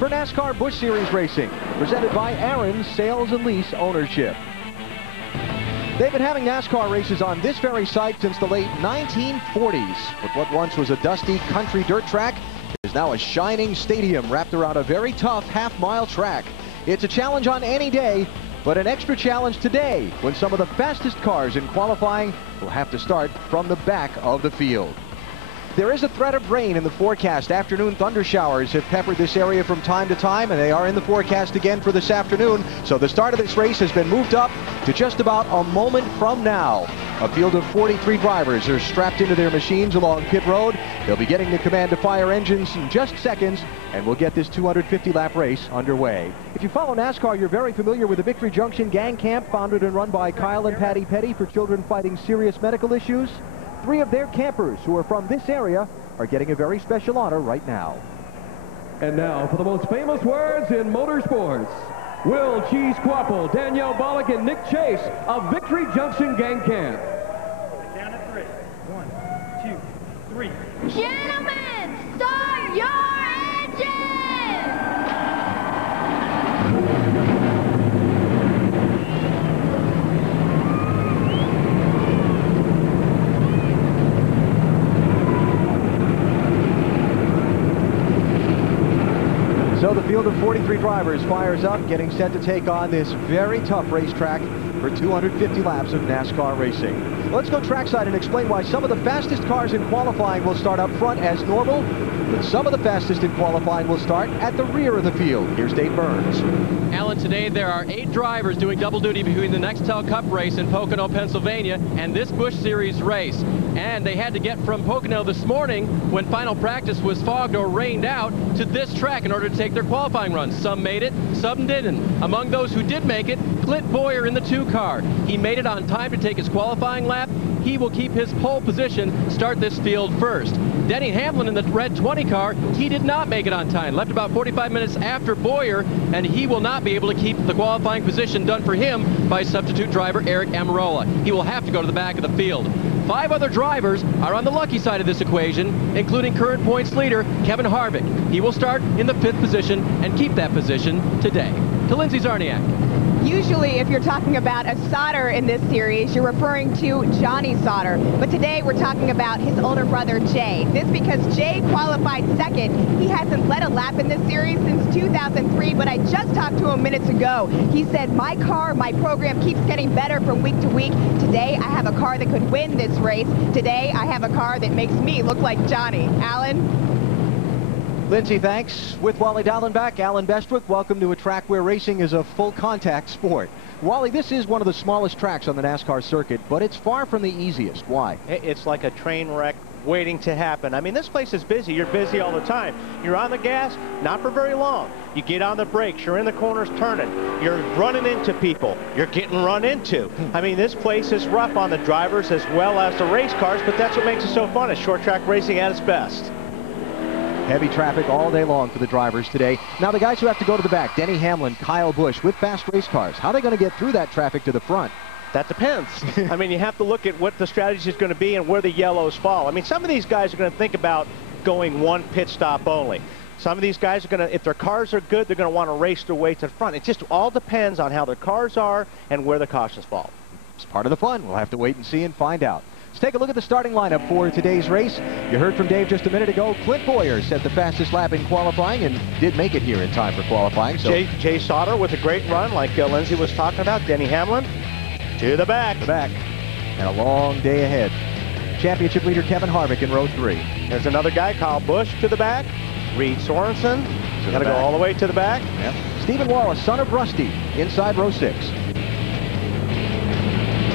for NASCAR Busch Series Racing, presented by Aaron's Sales and Lease Ownership. They've been having NASCAR races on this very site since the late 1940s. But what once was a dusty country dirt track is now a shining stadium wrapped around a very tough half-mile track. It's a challenge on any day, but an extra challenge today when some of the fastest cars in qualifying will have to start from the back of the field. There is a threat of rain in the forecast. Afternoon thunder showers have peppered this area from time to time, and they are in the forecast again for this afternoon. So the start of this race has been moved up to just about a moment from now. A field of 43 drivers are strapped into their machines along pit road. They'll be getting the command to fire engines in just seconds, and we'll get this 250-lap race underway. If you follow NASCAR, you're very familiar with the Victory Junction Gang Camp, founded and run by Kyle and Patty Petty for children fighting serious medical issues. 3 of their campers who are from this area are getting a very special honor right now. And now for the most famous words in motorsports, Will Cheese Quapple, Danielle Bollock, and Nick Chase of Victory Junction Gang Camp. Down at 3. 1, 2, 3. Gentlemen, start your engines! So the field of 43 drivers fires up, getting set to take on this very tough racetrack for 250 laps of NASCAR racing. Let's go trackside and explain why some of the fastest cars in qualifying will start up front as normal, but some of the fastest in qualifying will start at the rear of the field. Here's Dave Burns. Alan, today there are 8 drivers doing double duty between the Nextel Cup race in Pocono, Pennsylvania, and this Busch Series race. And they had to get from Pocono this morning, when final practice was fogged or rained out, to this track in order to take their qualifying runs. Some made it, some didn't. Among those who did make it, Clint Boyer in the 2 car. He made it on time to take his qualifying lap. He will keep his pole position, start this field first. Denny Hamlin in the red 20 car, he did not make it on time. Left about 45 minutes after Boyer, and he will not be able to keep the qualifying position done for him by substitute driver Eric Amarola. He will have to go to the back of the field. 5 other drivers are on the lucky side of this equation, including current points leader Kevin Harvick. He will start in the 5th position and keep that position today. To Lindsay Czarniak. Usually, if you're talking about a Sauter in this series, you're referring to Johnny Sauter. But today, we're talking about his older brother, Jay. This because Jay qualified 2nd. He hasn't led a lap in this series since 2003, but I just talked to him minutes ago. He said, my car, my program keeps getting better from week to week. Today, I have a car that could win this race. Today, I have a car that makes me look like Johnny. Alan? Lindsay, thanks. With Wally Dallenbach, Alan Bestwick, welcome to a track where racing is a full contact sport. Wally, this is one of the smallest tracks on the NASCAR circuit, but it's far from the easiest. Why? It's like a train wreck waiting to happen. I mean, this place is busy. You're busy all the time. You're on the gas, not for very long. You get on the brakes, you're in the corners turning, you're running into people, you're getting run into. I mean, this place is rough on the drivers as well as the race cars, but that's what makes it so fun. It's short track racing at its best. Heavy traffic all day long for the drivers today. Now the guys who have to go to the back, Denny Hamlin, Kyle Busch, with fast race cars. How are they going to get through that traffic to the front? That depends. I mean, you have to look at what the strategy is going to be and where the yellows fall. I mean, some of these guys are going to think about going 1 pit stop only. Some of these guys are going to, if their cars are good, they're going to want to race their way to the front. It just all depends on how their cars are and where the cautions fall. It's part of the fun. We'll have to wait and see and find out. Let's take a look at the starting lineup for today's race. You heard from Dave just a minute ago. Clint Boyer set the fastest lap in qualifying and did make it here in time for qualifying. So Jay Sauter with a great run, like Lindsay was talking about. Denny Hamlin to the back. And a long day ahead. Championship leader Kevin Harvick in row 3. There's another guy, Kyle Busch, to the back. Reed Sorensen, got to go all the way to the back. Yep. Stephen Wallace, son of Rusty, inside row 6.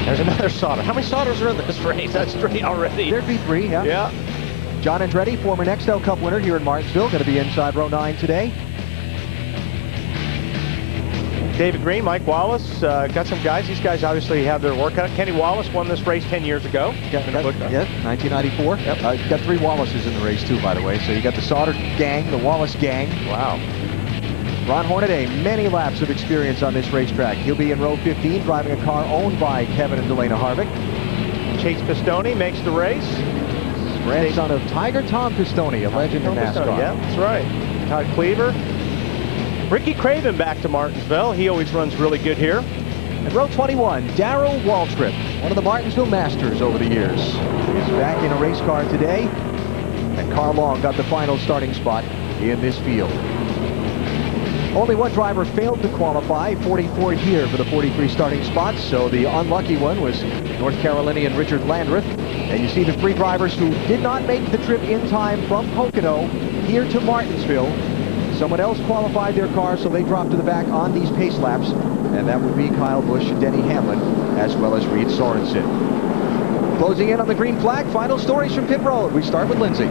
There's another Sauter. How many Sauters are in this race? That's 3 already. There'd be 3, yeah. Yeah. John Andretti, former Nextel Cup winner here in Martinsville, going to be inside row 9 today. David Green, Mike Wallace, got some guys. These guys obviously have their workout. Kenny Wallace won this race 10 years ago. Yeah, 1994. Yep. Got 3 Wallaces in the race too, by the way. So you got the Sauter gang, the Wallace gang. Wow. Ron Hornaday, many laps of experience on this racetrack. He'll be in row 15, driving a car owned by Kevin and Delana Harvick. Chase Pistone makes the race. Grandson of Tiger Tom Pistone, a legend in NASCAR. Yeah, that's right. Todd Cleaver. Ricky Craven back to Martinsville. He always runs really good here. And row 21, Darrell Waltrip, one of the Martinsville Masters over the years. He's back in a race car today. And Carl Long got the final starting spot in this field. Only one driver failed to qualify, 44 here for the 43 starting spots, so the unlucky one was North Carolinian Richard Landreth. And you see the 3 drivers who did not make the trip in time from Pocono here to Martinsville. Someone else qualified their car, so they dropped to the back on these pace laps, and that would be Kyle Busch and Denny Hamlin, as well as Reed Sorensen. Closing in on the green flag, final stories from pit road. We start with Lindsay.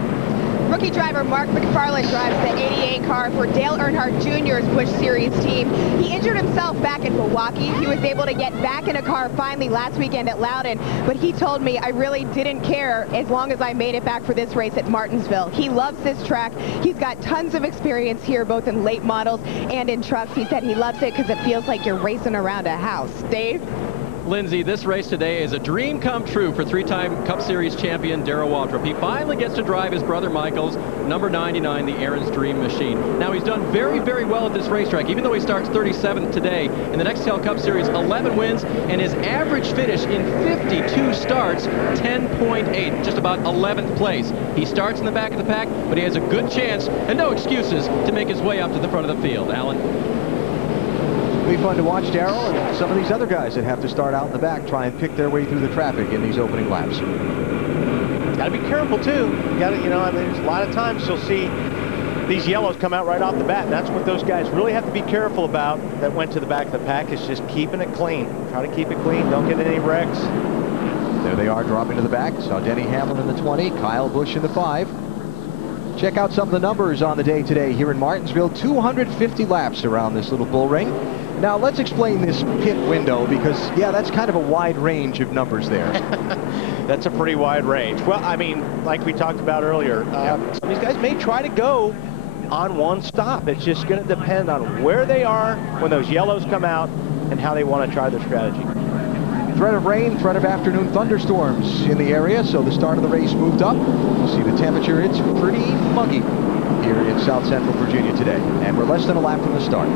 Rookie driver Mark McFarland drives the 88 car for Dale Earnhardt Jr.'s Busch Series team. He injured himself back in Milwaukee. He was able to get back in a car finally last weekend at Loudon, but he told me, I really didn't care as long as I made it back for this race at Martinsville. He loves this track. He's got tons of experience here, both in late models and in trucks. He said he loves it because it feels like you're racing around a house. Dave? Lindsay, this race today is a dream come true for 3-time Cup Series champion Darrell Waltrip. He finally gets to drive his brother Michael's number 99, the Aaron's Dream Machine. Now, he's done very, very well at this racetrack, even though he starts 37th today. In the Nextel Cup Series, 11 wins, and his average finish in 52 starts, 10.8, just about 11th place. He starts in the back of the pack, but he has a good chance, and no excuses, to make his way up to the front of the field. Alan? It'll be fun to watch Darrell and some of these other guys that have to start out in the back, try and pick their way through the traffic in these opening laps. Got to be careful too. You got to, I mean, there's a lot of times you'll see these yellows come out right off the bat. And that's what those guys really have to be careful about that went to the back of the pack, is just keeping it clean. Try to keep it clean. Don't get any wrecks. There they are dropping to the back. Saw Denny Hamlin in the 20, Kyle Busch in the 5. Check out some of the numbers on the day today here in Martinsville. 250 laps around this little bull ring. Now, let's explain this pit window because, yeah, that's kind of a wide range of numbers there. That's a pretty wide range. Well, I mean, like we talked about earlier, some of these guys may try to go on one stop. It's just going to depend on where they are when those yellows come out and how they want to try their strategy. Threat of rain, threat of afternoon thunderstorms in the area, so the start of the race moved up. You see the temperature, it's pretty muggy here in South Central Virginia today, and we're less than a lap from the start.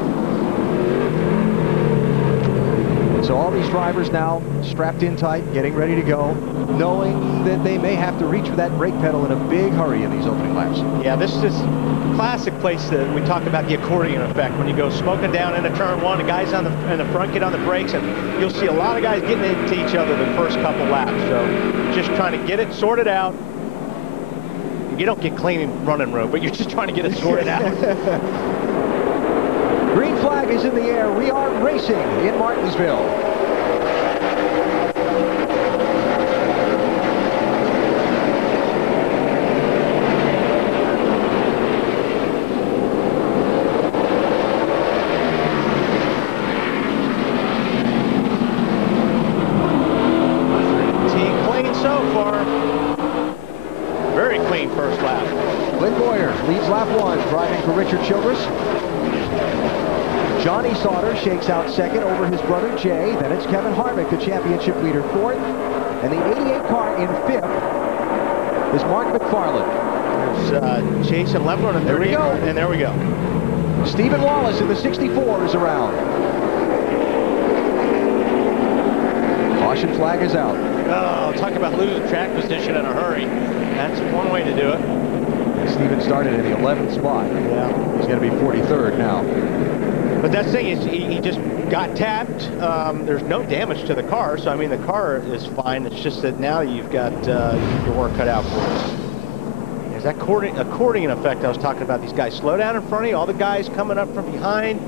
So all these drivers now strapped in tight, getting ready to go, knowing that they may have to reach for that brake pedal in a big hurry in these opening laps. Yeah, this is a classic place that we talk about the accordion effect. When you go smoking down into turn 1, the guys in the front get on the brakes, and you'll see a lot of guys getting into each other the first couple laps. So just trying to get it sorted out. You don't get clean running room, but you're just trying to get it sorted out. Green flag is in the air. We are racing in Martinsville. Team clean so far. Very clean first lap. Lynn Boyer leads lap 1, driving for Richard Childress. Johnny Sauter shakes out second over his brother Jay. Then it's Kevin Harvick, the championship leader, fourth. And the 88 car in fifth is Mark McFarland. There's Chase and Leffler in the 38. There we go. And there we go. Stephen Wallace in the 64 is around. Caution flag is out. Oh, talk about losing track position in a hurry. That's one way to do it. Stephen started in the 11th spot. Yeah. He's going to be 43rd now. But that's the thing is he just got tapped. There's no damage to the car, so I mean the car is fine. It's just that now you've got your work cut out for us. There's that accordion effect I was talking about. These guys slow down in front of you. All the guys coming up from behind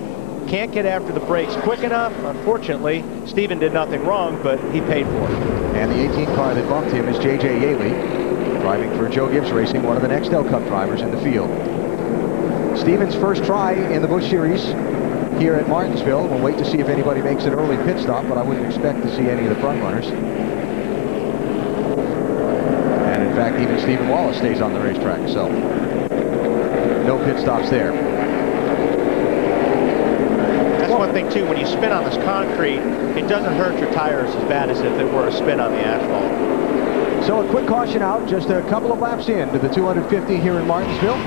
can't get after the brakes quick enough. Unfortunately, Stephen did nothing wrong, but he paid for it. And the 18 car that bumped him is J.J. Yaley, driving for Joe Gibbs Racing, one of the Nextel Cup drivers in the field. Stephen's first try in the Busch Series here at Martinsville. We'll wait to see if anybody makes an early pit stop, but I wouldn't expect to see any of the front runners. And in fact, even Stephen Wallace stays on the racetrack, so no pit stops there. That's one thing too, when you spin on this concrete, it doesn't hurt your tires as bad as if it were a spin on the asphalt. So a quick caution out, just a couple of laps in to the 250 here in Martinsville.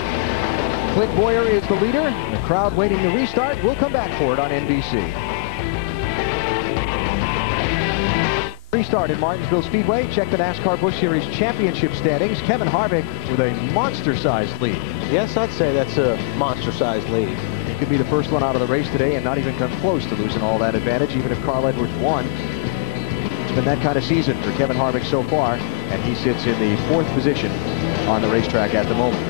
Clint Boyer is the leader. The crowd waiting to restart. We'll come back for it on NBC. Restart at Martinsville Speedway. Check the NASCAR Busch Series Championship standings. Kevin Harvick with a monster-sized lead. Yes, I'd say that's a monster-sized lead. It could be the first one out of the race today and not even come close to losing all that advantage, even if Carl Edwards won. It's been that kind of season for Kevin Harvick so far, and he sits in the 4th position on the racetrack at the moment.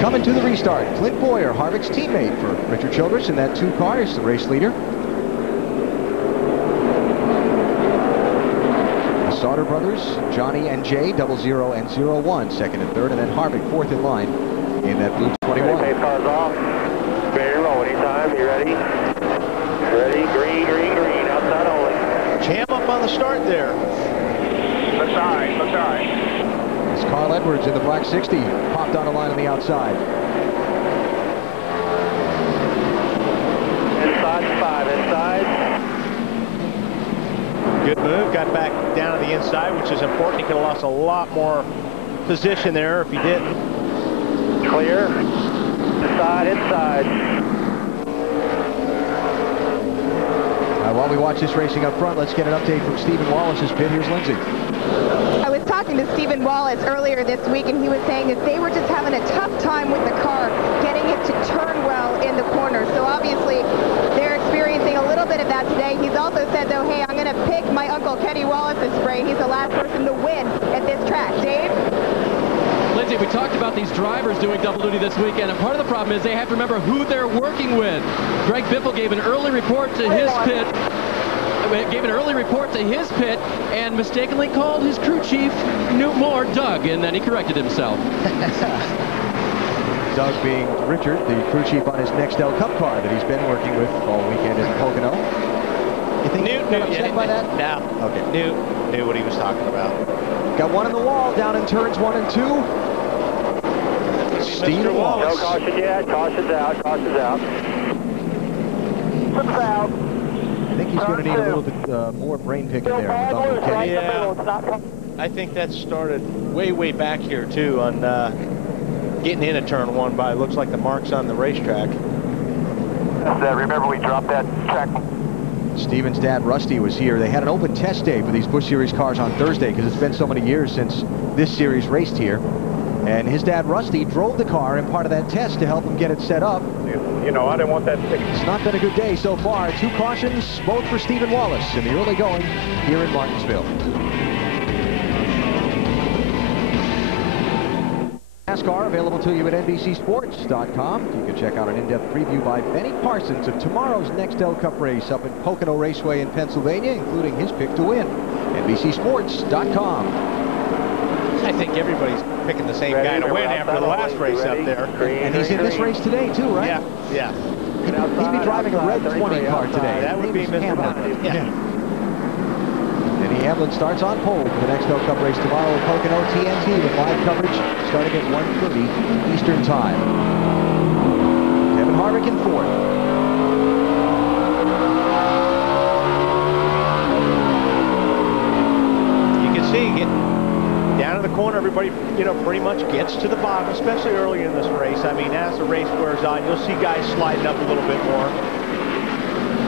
Coming to the restart, Clint Boyer, Harvick's teammate for Richard Childress in that 2 car, is the race leader. Sauter brothers, Johnny and Jay, 00 and 01, 2nd and 3rd, and then Harvick 4th in line in that blue 21. Pace cars off. Ready to roll anytime. You ready? Ready? Green, green, green. Outside only. Jam up on the start there. Looks all right. Looks all right. As Carl Edwards in the black 60 popped on a line on the outside. Inside 5. Inside. Good move. Got back down to the inside, which is important. He could have lost a lot more position there if he didn't. Clear. Inside, inside. While we watch this racing up front, let's get an update from Stephen Wallace's pit. Here's Lindsay. I was talking to Stephen Wallace earlier this week, and he was saying that they were just having a tough time with the car, getting it to turn well in the corner. So obviously, they're experiencing a little bit of that today. He's also said, though, hey, I'm going to pick my uncle Kenny Wallace's spray. He's the last person to win at this track. Dave? Lindsay, we talked about these drivers doing double duty this weekend, and part of the problem is they have to remember who they're working with. Greg Biffle gave an early report to his pit. And mistakenly called his crew chief Doug, and then he corrected himself. Doug being Richard, the crew chief on his Nextel Cup car that he's been working with all weekend in Pocono. You think he got upset by that? No. Okay. Knew what he was talking about. Got one in the wall down in turns 1 and 2. Steve Wallace. No caution yet. Caution's out. Caution's out. Slips out. I think he's going to need a little bit more brain picking there with Uncle Kenny. Yeah. I think that started way back here, too, on getting in a turn 1 by, looks like the marks on the racetrack. Remember, we dropped that track. Stephen's dad, Rusty, was here. They had an open test day for these Busch Series cars on Thursday because it's been so many years since this series raced here. And his dad, Rusty, drove the car in part of that test to help him get it set up. You know, I didn't want that stick. It's not been a good day so far. 2 cautions, both for Stephen Wallace in the early going here in Martinsville. NASCAR available to you at NBCSports.com. You can check out an in-depth preview by Benny Parsons of tomorrow's Nextel Cup race up at Pocono Raceway in Pennsylvania, including his pick to win. NBCSports.com. I think everybody's picking the same guy to win after the last race up there. And he's in this race today, too, right? Yeah. He'd be driving a red 20 car today. That would be Mr. Hamlin. Yeah. Denny Hamlin starts on pole for the Nextel Cup race tomorrow at Pocono TNT with live coverage starting at 1:30 Eastern Time. Kevin Harvick in 4th. You can see getting down to the corner, everybody, pretty much gets to the bottom, especially early in this race. I mean, as the race wears on, you'll see guys sliding up a little bit more.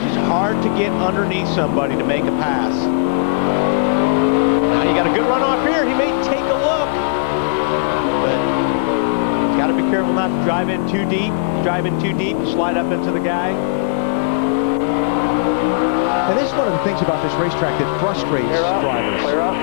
It's hard to get underneath somebody to make a pass. Now you got a good run off here. He may take a look, but he's got to be careful not to drive in too deep. Drive in too deep, slide up into the guy. And this is one of the things about this racetrack that frustrates drivers. Clear up.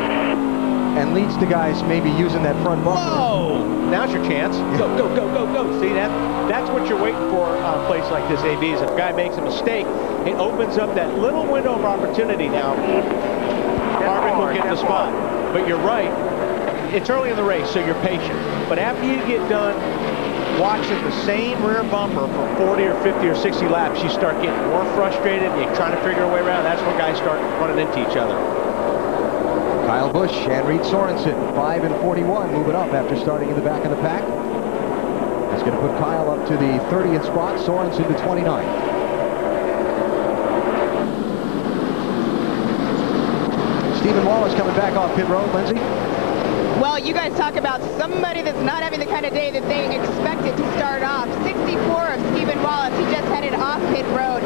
And leads to guys maybe using that front bumper. Whoa! Now's your chance. Go, go, go, go, go. See, that's what you're waiting for on a place like this, AB, is if a guy makes a mistake, it opens up that little window of opportunity now. Harvick will get the spot. But you're right. It's early in the race, so you're patient. But after you get done watching the same rear bumper for 40 or 50 or 60 laps, you start getting more frustrated. You're trying to figure a way around. That's when guys start running into each other. Kyle Busch and Reed Sorensen, 5 and 41, moving up after starting in the back of the pack. That's going to put Kyle up to the 30th spot, Sorensen to 29th. Stephen Wallace coming back off pit road, Lindsay. Well, you guys talk about somebody that's not having the kind of day that they expected to start off. 64 of Stephen Wallace. He just headed off pit road.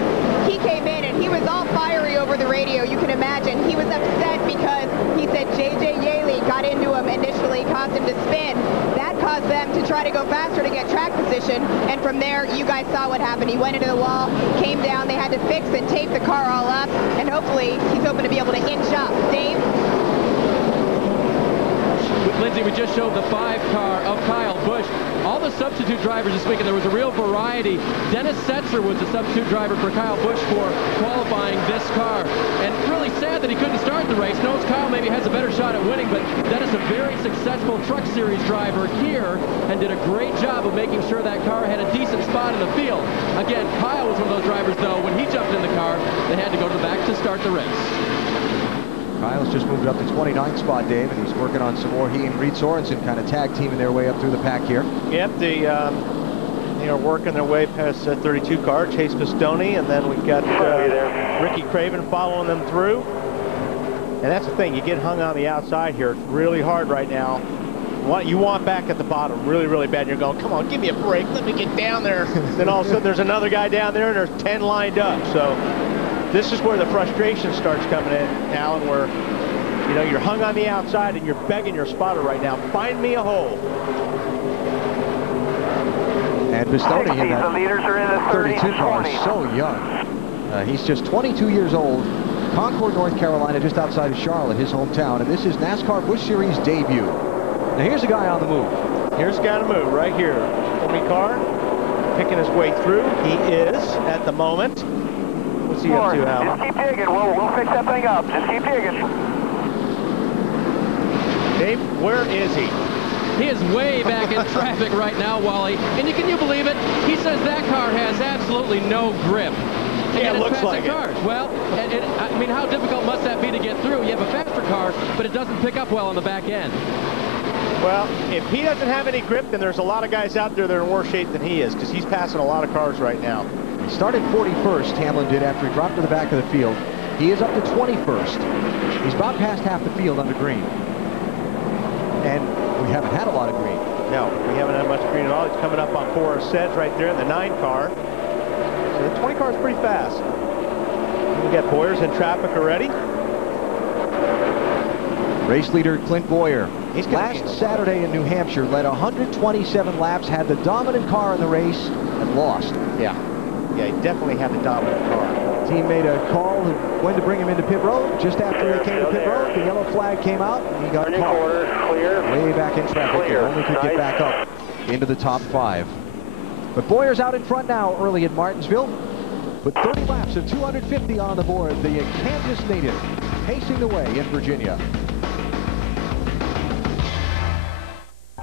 He came in and he was all fiery over the radio. You can imagine. He was upset because he said J.J. Yaley got into him initially, caused him to spin. That caused them to try to go faster to get track position. And from there, you guys saw what happened. He went into the wall, came down. They had to fix and tape the car all up. And hopefully, he's hoping to be able to inch up. Dave? Lindsay, we just showed the 5 car of Kyle Busch. All the substitute drivers this weekend, there was a real variety. Dennis Setzer was the substitute driver for Kyle Busch for qualifying this car. And really sad that he couldn't start the race. Knows Kyle maybe has a better shot at winning, but Dennis, a very successful Truck Series driver here, and did a great job of making sure that car had a decent spot in the field. Again, Kyle was one of those drivers, though, when he jumped in the car, they had to go to the back to start the race. Kyle's just moved up to 29th spot, Dave, and he's working on some more. He and Reed Sorensen kind of tag teaming their way up through the pack here. Yep, they are working their way past the 32 car, Chase Pistone, and then we've got Ricky Craven following them through. And that's the thing, you get hung on the outside here. It's really hard right now. What you want back at the bottom really, really bad. You're going, come on, give me a break. Let me get down there. Then all of a sudden there's another guy down there, and there's 10 lined up. So this is where the frustration starts coming in, Alan, where, you know, you're hung on the outside and you're begging your spotter right now, find me a hole. And Pistone in that 32 car is so young. He's just 22 years old. Concord, North Carolina, just outside of Charlotte, his hometown. And this is NASCAR Busch Series debut. Now here's a guy on the move. Here's a guy on the move right here. Homie car, picking his way through. He is, at the moment. What's he up to, Alan? Just keep digging. We'll fix that thing up. Just keep digging. Dave, where is he? He is way back in traffic right now, Wally. And can you believe it? He says that car has absolutely no grip. Yeah, it looks like it. Well, I mean, how difficult must that be to get through? You have a faster car, but it doesn't pick up well on the back end. Well, if he doesn't have any grip, then there's a lot of guys out there that are in worse shape than he is, because he's passing a lot of cars right now. He started 41st, Hamlin did, after he dropped to the back of the field. He is up to 21st. He's about past half the field under green. And we haven't had a lot of green. No, we haven't had much green at all. He's coming up on 4 Seds right there in the 9 car. So the 20 car is pretty fast. We got Boyers in traffic already. Race leader Clint Boyer. Last Saturday in New Hampshire, led 127 laps, had the dominant car in the race, and lost. Yeah, he definitely had the dominant car. Team made a call when to bring him into pit road. Just after he came to pit road, the yellow flag came out, and he got caught. Way back in traffic. He only could get back up into the top 5. But Boyer's out in front now early at Martinsville. With 30 laps of 250 on the board, the Kansas native pacing the way in Virginia.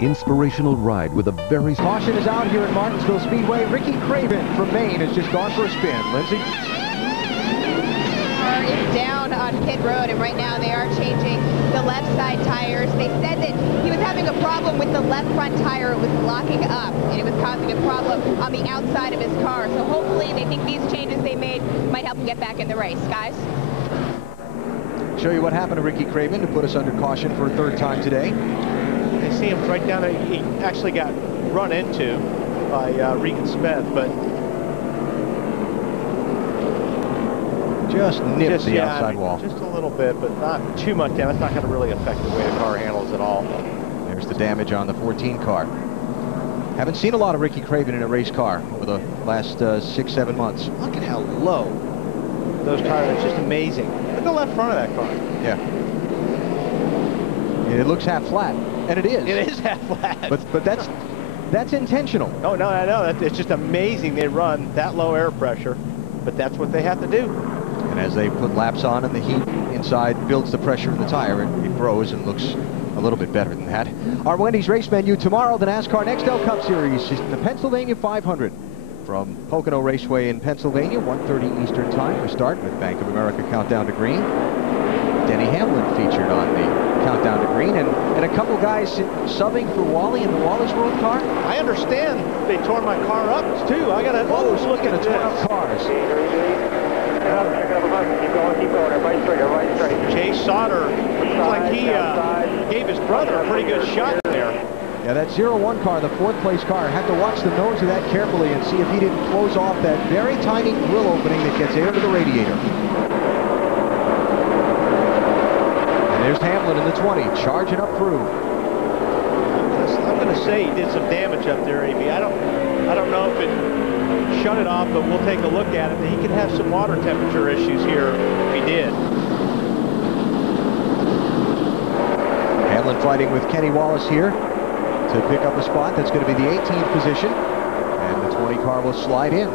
Inspirational ride with a very... Caution is out here at Martinsville Speedway. Ricky Craven from Maine has just gone for a spin. Lindsay? Car is down on pit road, and right now they are changing the left side tires. They said that he was having a problem with the left front tire. It was locking up, and it was causing a problem on the outside of his car. So hopefully they think these changes they made might help him get back in the race. Guys? Show you what happened to Ricky Craven to put us under caution for a 3rd time today. I see him right down there. He actually got run into by Regan Smith, but just nipped the outside wall. Just a little bit, but not too much damage. That's not going to really affect the way the car handles at all. There's the damage on the 14 car. Haven't seen a lot of Ricky Craven in a race car over the last 6-7 months. Look at how low those tires are. It's just amazing. Look at the left front of that car. Yeah. It looks half flat, and it is. It is half flat. But that's intentional. Oh, no, I know. It's just amazing they run that low air pressure, but that's what they have to do. And as they put laps on and the heat inside builds the pressure in the tire, it grows and looks a little bit better than that. Our Wendy's race menu tomorrow, the NASCAR Nextel Cup Series, the Pennsylvania 500. From Pocono Raceway in Pennsylvania, 1:30 Eastern Time. We start with Bank of America Countdown to Green. Denny Hamlin featured on the Countdown to Green, and a couple guys subbing for Wally in the Wallace World car. I understand they tore my car up too. I got to look at the 12 cars. Keep going, everybody straight, Chase Sauter, looks like he gave his brother a pretty good shot there. Yeah, that 0-1 car, the fourth place car, had to watch the nose of that carefully and see if he didn't close off that very tiny grill opening that gets air to the radiator. And there's Hamlin in the 20, charging up through. I'm going to say he did some damage up there, A.B. I don't know if it shut it off, but we'll take a look at it. He could have some water temperature issues here if he did. Hamlin fighting with Kenny Wallace here to pick up a spot. That's going to be the 18th position, and the 20 car will slide in.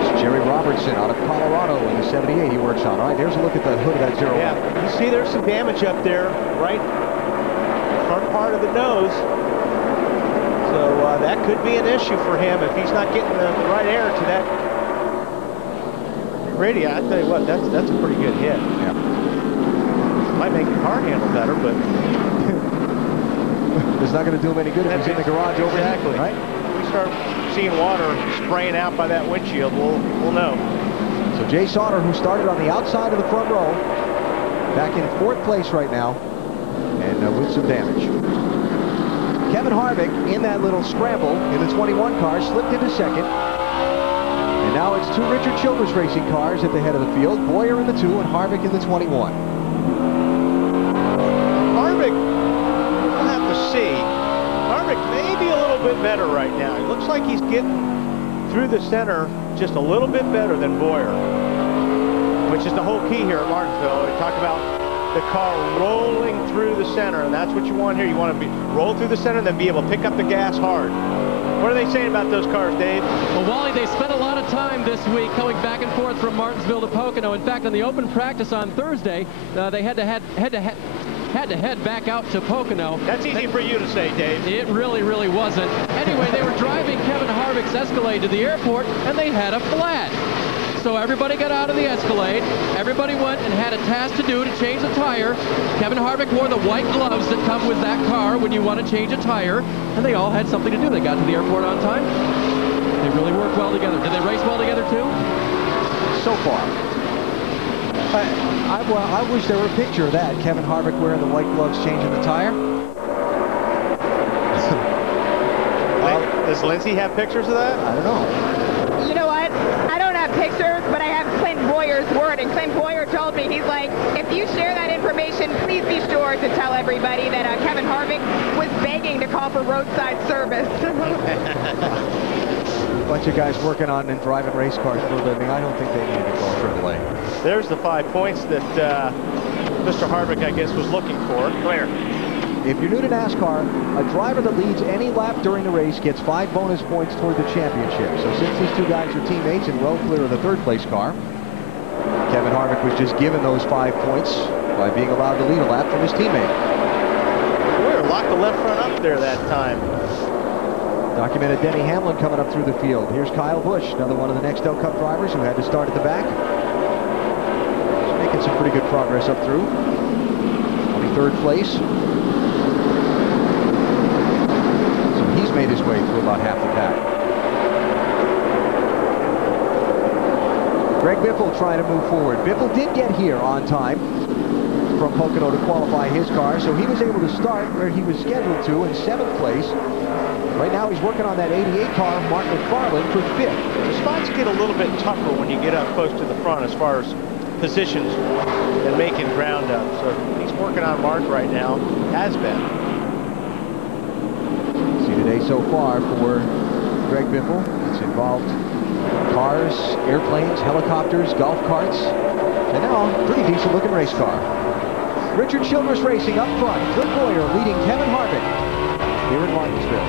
It's Jerry Robertson out of Colorado in the 78 he works on. All right, there's a look at the hood of that 0-1. Yeah, you see there's some damage up there, right front part of the nose. So that could be an issue for him if he's not getting the right air to that radio. I tell you what, that's a pretty good hit. Yeah. Might make the car handle better, but it's not going to do him any good if he's in the garage over. Exactly. Right? If we start seeing water spraying out by that windshield, we'll know. So Jay Sauter, who started on the outside of the front row, back in 4th place right now, and with some damage. Kevin Harvick in that little scramble in the 21 car slipped into 2nd. And now it's 2 Richard Childress Racing cars at the head of the field. Boyer in the 2 and Harvick in the 21. Harvick, we'll have to see. Harvick may be a little bit better right now. It looks like he's getting through the center just a little bit better than Boyer, which is the whole key here at Martinsville. We talk about the car rolling through the center, and that's what you want here. You want to roll through the center and then be able to pick up the gas hard. What are they saying about those cars, Dave? Well, Wally, they spent a lot of time this week coming back and forth from Martinsville to Pocono. In fact, on the open practice on Thursday, they had to head back out to Pocono. That's easy for you to say, Dave. It really, really wasn't. Anyway, they were driving Kevin Harvick's Escalade to the airport, and they had a flat. So everybody got out of the Escalade. Everybody went and had a task to do to change the tire. Kevin Harvick wore the white gloves that come with that car when you want to change a tire, and they all had something to do. They got to the airport on time. They really worked well together. Did they race well together too? So far. I wish there were a picture of that. Kevin Harvick wearing the white gloves changing the tire. Does Lindsay have pictures of that? I don't know. You know what? I don't have pictures, but I have Clint Boyer's word, and Clint Boyer told me, he's like, if you share that information, please be sure to tell everybody that Kevin Harvick was begging to call for roadside service. A bunch of guys working on and driving race cars for a living. I don't think they need to call AAA. There's the 5 points that Mr. Harvick, I guess, was looking for. Clear. If you're new to NASCAR, a driver that leads any lap during the race gets 5 bonus points toward the championship. So since these 2 guys are teammates and well clear of the 3rd place car, Kevin Harvick was just given those 5 points by being allowed to lead a lap from his teammate. Boyer locked the left front up there that time. Documented Denny Hamlin coming up through the field. Here's Kyle Busch, another one of the Nextel Cup drivers who had to start at the back. He's making some pretty good progress up through. 23rd place. Made his way through about half the pack. Greg Biffle trying to move forward. Biffle did get here on time from Pocono to qualify his car, so he was able to start where he was scheduled to in 7th place. Right now he's working on that 88 car, Mark McFarland, for 5th. The spots get a little bit tougher when you get up close to the front as far as positions and making ground up. So he's working on Mark right now, has been. Today so far for Greg Biffle, it's involved cars, airplanes, helicopters, golf carts, and now a pretty decent looking race car. Richard Childress Racing up front. Clint Boyer leading Kevin Harvick here in Martinsville.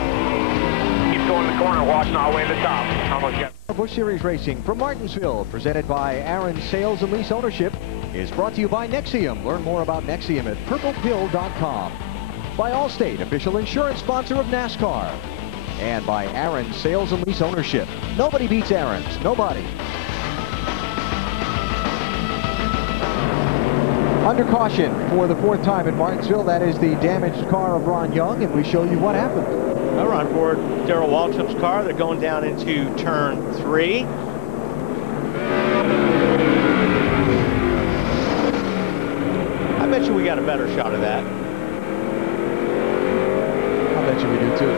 Keep going in the corner, watching all the way to the top. Almost got Busch Series Racing from Martinsville, presented by Aaron Sales and Lease Ownership, is brought to you by Nexium. Learn more about Nexium at purplepill.com. By Allstate, official insurance sponsor of NASCAR. And by Aaron Sales and Lease Ownership. Nobody beats Aaron's. Nobody. Under caution for the 4th time in Martinsville. That is the damaged car of Ron Young, and we show you what happened. We're on board Darrell Waltrip's car. They're going down into turn 3. bet you we got a better shot of that. I bet you we do too.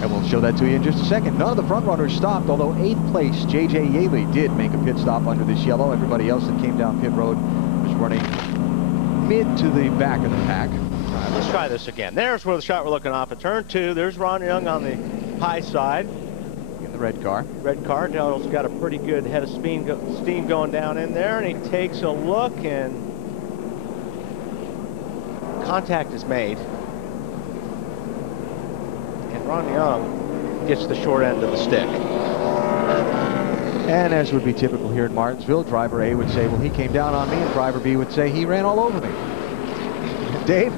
And we'll show that to you in just a second. None of the front runners stopped, although 8th place J.J. Yaley did make a pit stop under this yellow. Everybody else that came down pit road was running mid to the back of the pack. All right, let's try this again. There's where the shot we're looking off at turn 2. There's Ron Young on the high side. In the red car. Red car. Darrell's got a pretty good head of steam going down in there, and he takes a look, and contact is made. And Ron Young gets the short end of the stick. And as would be typical here in Martinsville, driver A would say, well, he came down on me, and driver B would say, he ran all over me. Dave?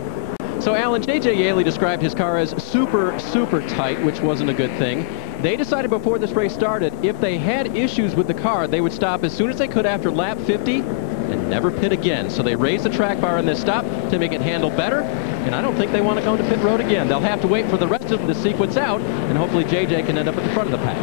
So, Alan, J.J. Yaley described his car as super, super tight, which wasn't a good thing. They decided before this race started, if they had issues with the car, they would stop as soon as they could after lap 50 and never pit again. So they raised the track bar in this stop to make it handle better, and I don't think they want to go to pit road again. They'll have to wait for the rest of the sequence out, and hopefully J.J. can end up at the front of the pack.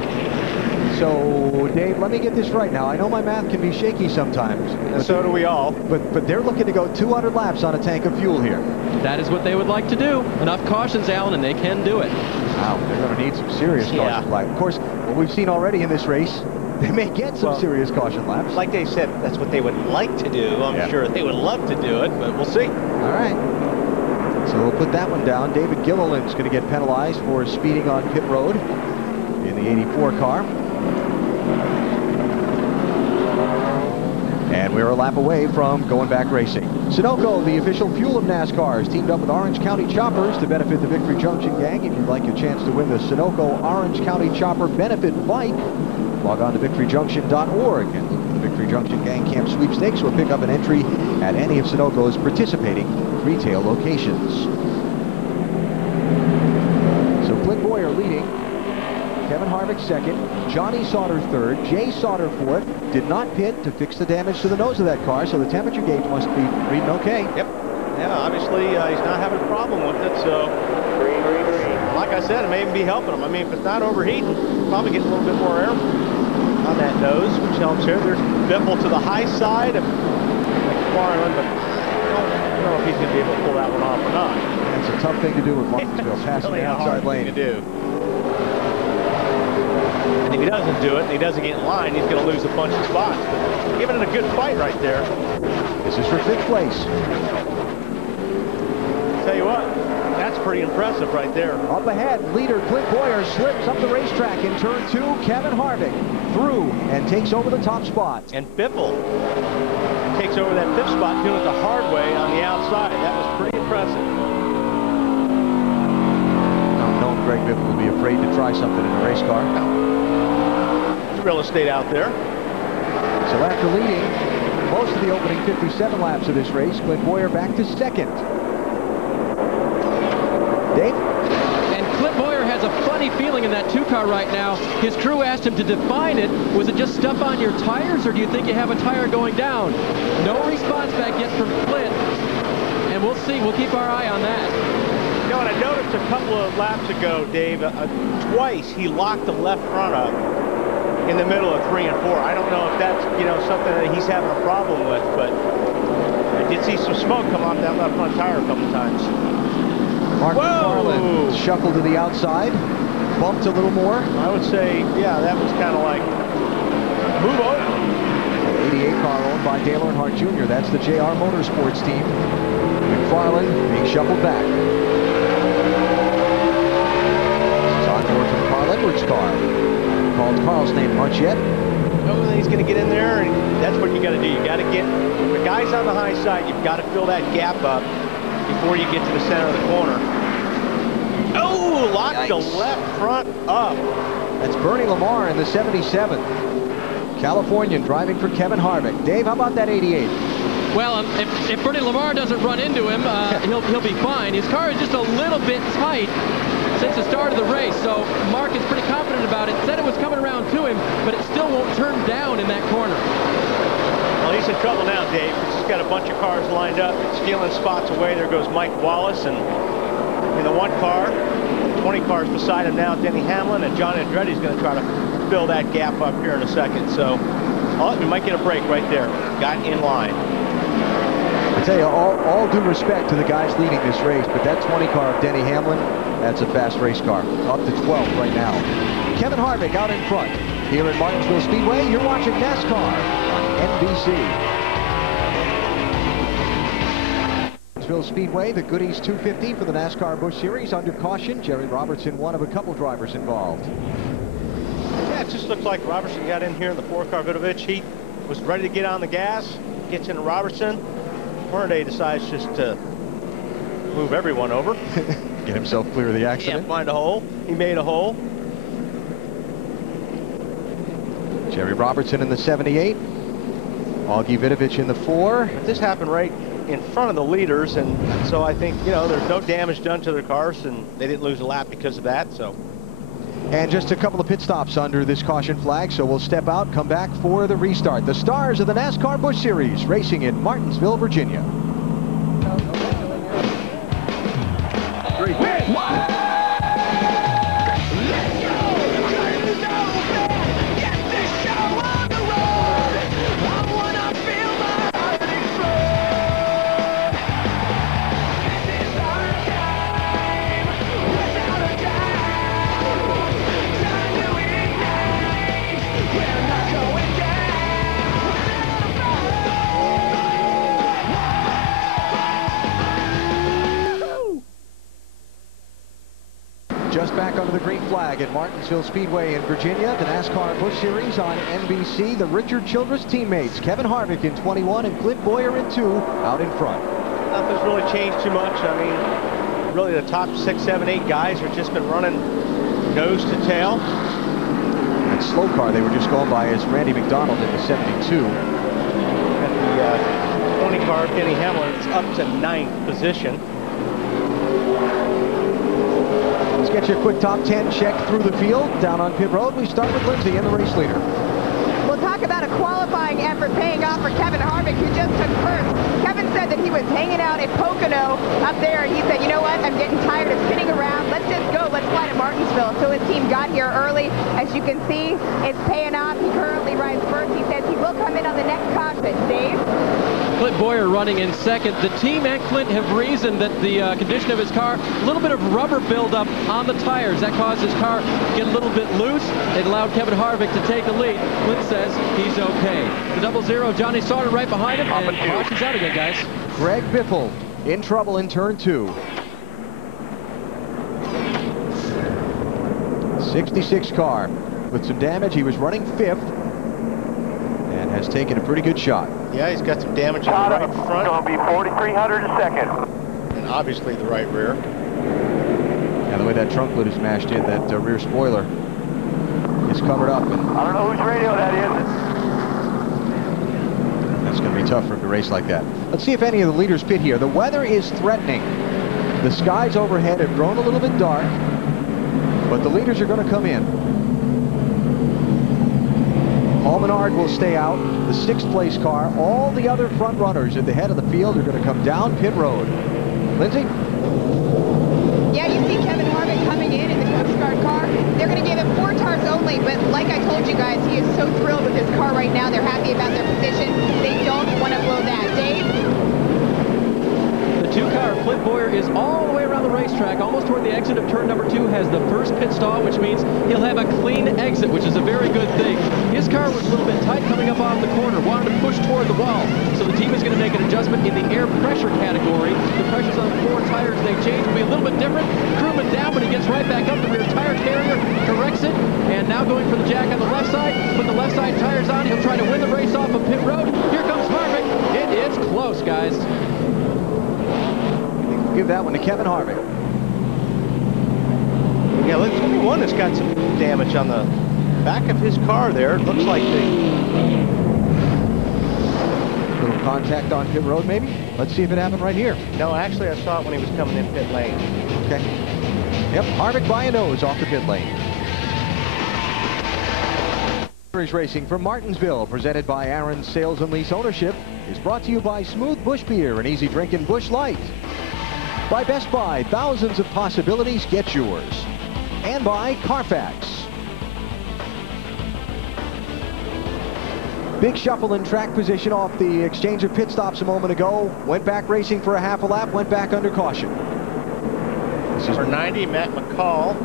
So, Dave, let me get this right now. I know my math can be shaky sometimes. And so do we all. But they're looking to go 200 laps on a tank of fuel here. That is what they would like to do. Enough cautions, Alan, and they can do it. Wow, they're going to need some serious caution laps. Of course, what we've seen already in this race, they may get some serious caution laps. Like they said, that's what they would like to do. I'm sure they would love to do it, but we'll see. All right. So we'll put that one down. David Gilliland's going to get penalized for speeding on pit road in the 84 car. And we're a lap away from going back racing. Sunoco, the official fuel of NASCAR, has teamed up with Orange County Choppers to benefit the Victory Junction gang. If you'd like your chance to win the Sunoco Orange County Chopper benefit bike, log on to victoryjunction.org and look for the Victory Junction Gang Camp Sweepstakes or pick up an entry at any of Sunoco's participating retail locations. So Clint Boyer leading. Kevin Harvick second, Johnny Sauter third, Jay Sauter fourth. Did not pit to fix the damage to the nose of that car, so the temperature gauge must be reading okay. Yep. Yeah, obviously he's not having a problem with it, so like I said, it may even be helping him. I mean, if it's not overheating, probably getting a little bit more air on that nose, which helps here. There's Biffle to the high side of McFarland, but I don't know if he's going to be able to pull that one off or not. It's a tough thing to do with Martinsville, passing the outside lane. To do. And if he doesn't do it, and he doesn't get in line, he's going to lose a bunch of spots. But giving it a good fight right there. This is for 5th place. Tell you what, that's pretty impressive right there. Up ahead, leader Clint Boyer slips up the racetrack in turn 2. Kevin Harvick through and takes over the top spot. And Biffle takes over that 5th spot, doing it the hard way on the outside. That was pretty impressive. No, Greg Biffle will be afraid to try something in a race car. No. There's real estate out there. So after leading most of the opening 57 laps of this race, Clint Boyer back to second. Dave? And Clint Boyer has a funny feeling in that 2 car right now. His crew asked him to define it. Was it just stuff on your tires, or do you think you have a tire going down? No response back yet from Clint. And we'll see. We'll keep our eye on that. You know, and I noticed a couple of laps ago, Dave, twice he locked the left front up in the middle of 3 and 4. I don't know if that's, you know, something that he's having a problem with, but I did see some smoke come off that left front tire a couple times. Mark McFarland shuffled to the outside, bumped a little more. I would say, yeah, that was kind of like, move over. 88 car owned by Dale Earnhardt Jr. That's the JR Motorsports team. McFarland being shuffled back. It's on board from Carl Edwards' car. Called Carl's name much yet. Oh, he's going to get in there, and that's what you got to do. You got to get the guys on the high side. You've got to fill that gap up before you get to the center of the corner. Oh, locked the left front up. That's Bernie Lamar in the 77. Californian driving for Kevin Harvick. Dave, how about that 88? Well, if Bernie Lamar doesn't run into him, he'll be fine. His car is just a little bit tight since the start of the race, so Mark is pretty confident about it. Said it was coming around to him, but it still won't turn down in that corner. Well, he's in trouble now, Dave. He's got a bunch of cars lined up. It's stealing spots away. There goes Mike Wallace, and in the 1 car, 20 cars beside him now, Denny Hamlin, and John Andretti's going to try to fill that gap up here in a second. So a Oh, we might get a break right there. Got in line. I tell you, all due respect to the guys leading this race, but that 20 car of Denny Hamlin, that's a fast race car. Up to 12 right now. Kevin Harvick out in front. Here at Martinsville Speedway, you're watching NASCAR on NBC. Martinsville Speedway, the Goody's 250 for the NASCAR Busch Series under caution. Jerry Robertson, one of a couple drivers involved. Yeah, it just looked like Robertson got in here in the 4-car Vidovich. He was ready to get on the gas, gets into Robertson. Hornaday decides just to move everyone over. Get himself clear of the accident. Can't find a hole. He made a hole. Jerry Robertson in the 78. Augie Vidovich in the 4. This happened right in front of the leaders, and so I think, you know, there's no damage done to their cars, and they didn't lose a lap because of that. So. And just a couple of pit stops under this caution flag, so we'll step out, come back for the restart. The stars of the NASCAR Busch Series racing in Martinsville, Virginia. 3, 1. Just back under the green flag at Martinsville Speedway in Virginia, the NASCAR Busch Series on NBC. The Richard Childress teammates, Kevin Harvick in 21 and Clint Boyer in 2, out in front. Nothing's really changed too much. I mean, really the top 6, 7, 8 guys have just been running nose to tail. That slow car they were just going by is Randy McDonald in the 72. At the 20 car, Denny Hamlin is up to 9th position. Let's get you a quick top 10 check through the field. Down on pit road, we start with Lindsay and the race leader. We'll talk about a qualifying effort paying off for Kevin Harvick, who just took first. Kevin said that he was hanging out at Pocono up there, and he said, you know what, I'm getting tired of spinning around. Let's just go. Let's fly to Martinsville. So his team got here early. As you can see, it's paying off. He currently rides first. He says he will come in on the next caution. Dave? Clint Boyer running in second. The team and Clint have reasoned that the condition of his car, a little bit of rubber buildup on the tires. That caused his car to get a little bit loose. It allowed Kevin Harvick to take the lead. Clint says he's okay. The 00, Johnny Sauter right behind him, and caution's out again, guys. Greg Biffle in trouble in turn 2. 66 car with some damage. He was running 5th and has taken a pretty good shot. Yeah, he's got some damage on the right front. It's going to be 4,300 a second. And obviously the right rear. Yeah, the way that trunk lid is mashed in, that rear spoiler is covered up. And I don't know whose radio that is. that's going to be tough for him to race like that. Let's see if any of the leaders pit here. The weather is threatening. The skies overhead have grown a little bit dark, but the leaders are going to come in. Paul Menard will stay out, the 6th place car. All the other front runners at the head of the field are going to come down pit road. Lindsay? Yeah, you see Kevin Harvick coming in the Coast Guard car. They're going to give him 4 tires only, but like I told you guys, he is so thrilled with his car right now. They're happy about their position. They don't want to blow that. Dave? The 2 car of Clint Boyer is all the way around the racetrack, almost toward the exit of turn number 2, has the first pit stall, which means he'll have a clean exit, which is a very good thing. His car was a little bit tight coming up off the corner, wanted to push toward the wall. So the team is going to make an adjustment in the air pressure category. The pressures on the 4 tires they change will be a little bit different. Crewman down, but he gets right back up. The rear tire carrier corrects it. And now going for the jack on the left side. Put the left side tires on. He'll try to win the race off of pit road. Here comes Harvick. It is close, guys. Give that one to Kevin Harvick. Yeah, let's only one that's got some damage on the back of his car there. It looks like the Little contact on pit road, maybe? Let's see if it happened right here. No, actually, I saw it when he was coming in pit lane. Okay. Yep, Harvick by a nose off the pit lane. Series Racing from Martinsville, presented by Aaron's Sales and Lease Ownership, is brought to you by Smooth Busch Beer and Easy Drinking Busch Light. By Best Buy, thousands of possibilities, get yours. And by Carfax. Big shuffle in track position off the exchange of pit stops a moment ago. Went back racing for a half a lap, went back under caution. Number 90, Matt McCall,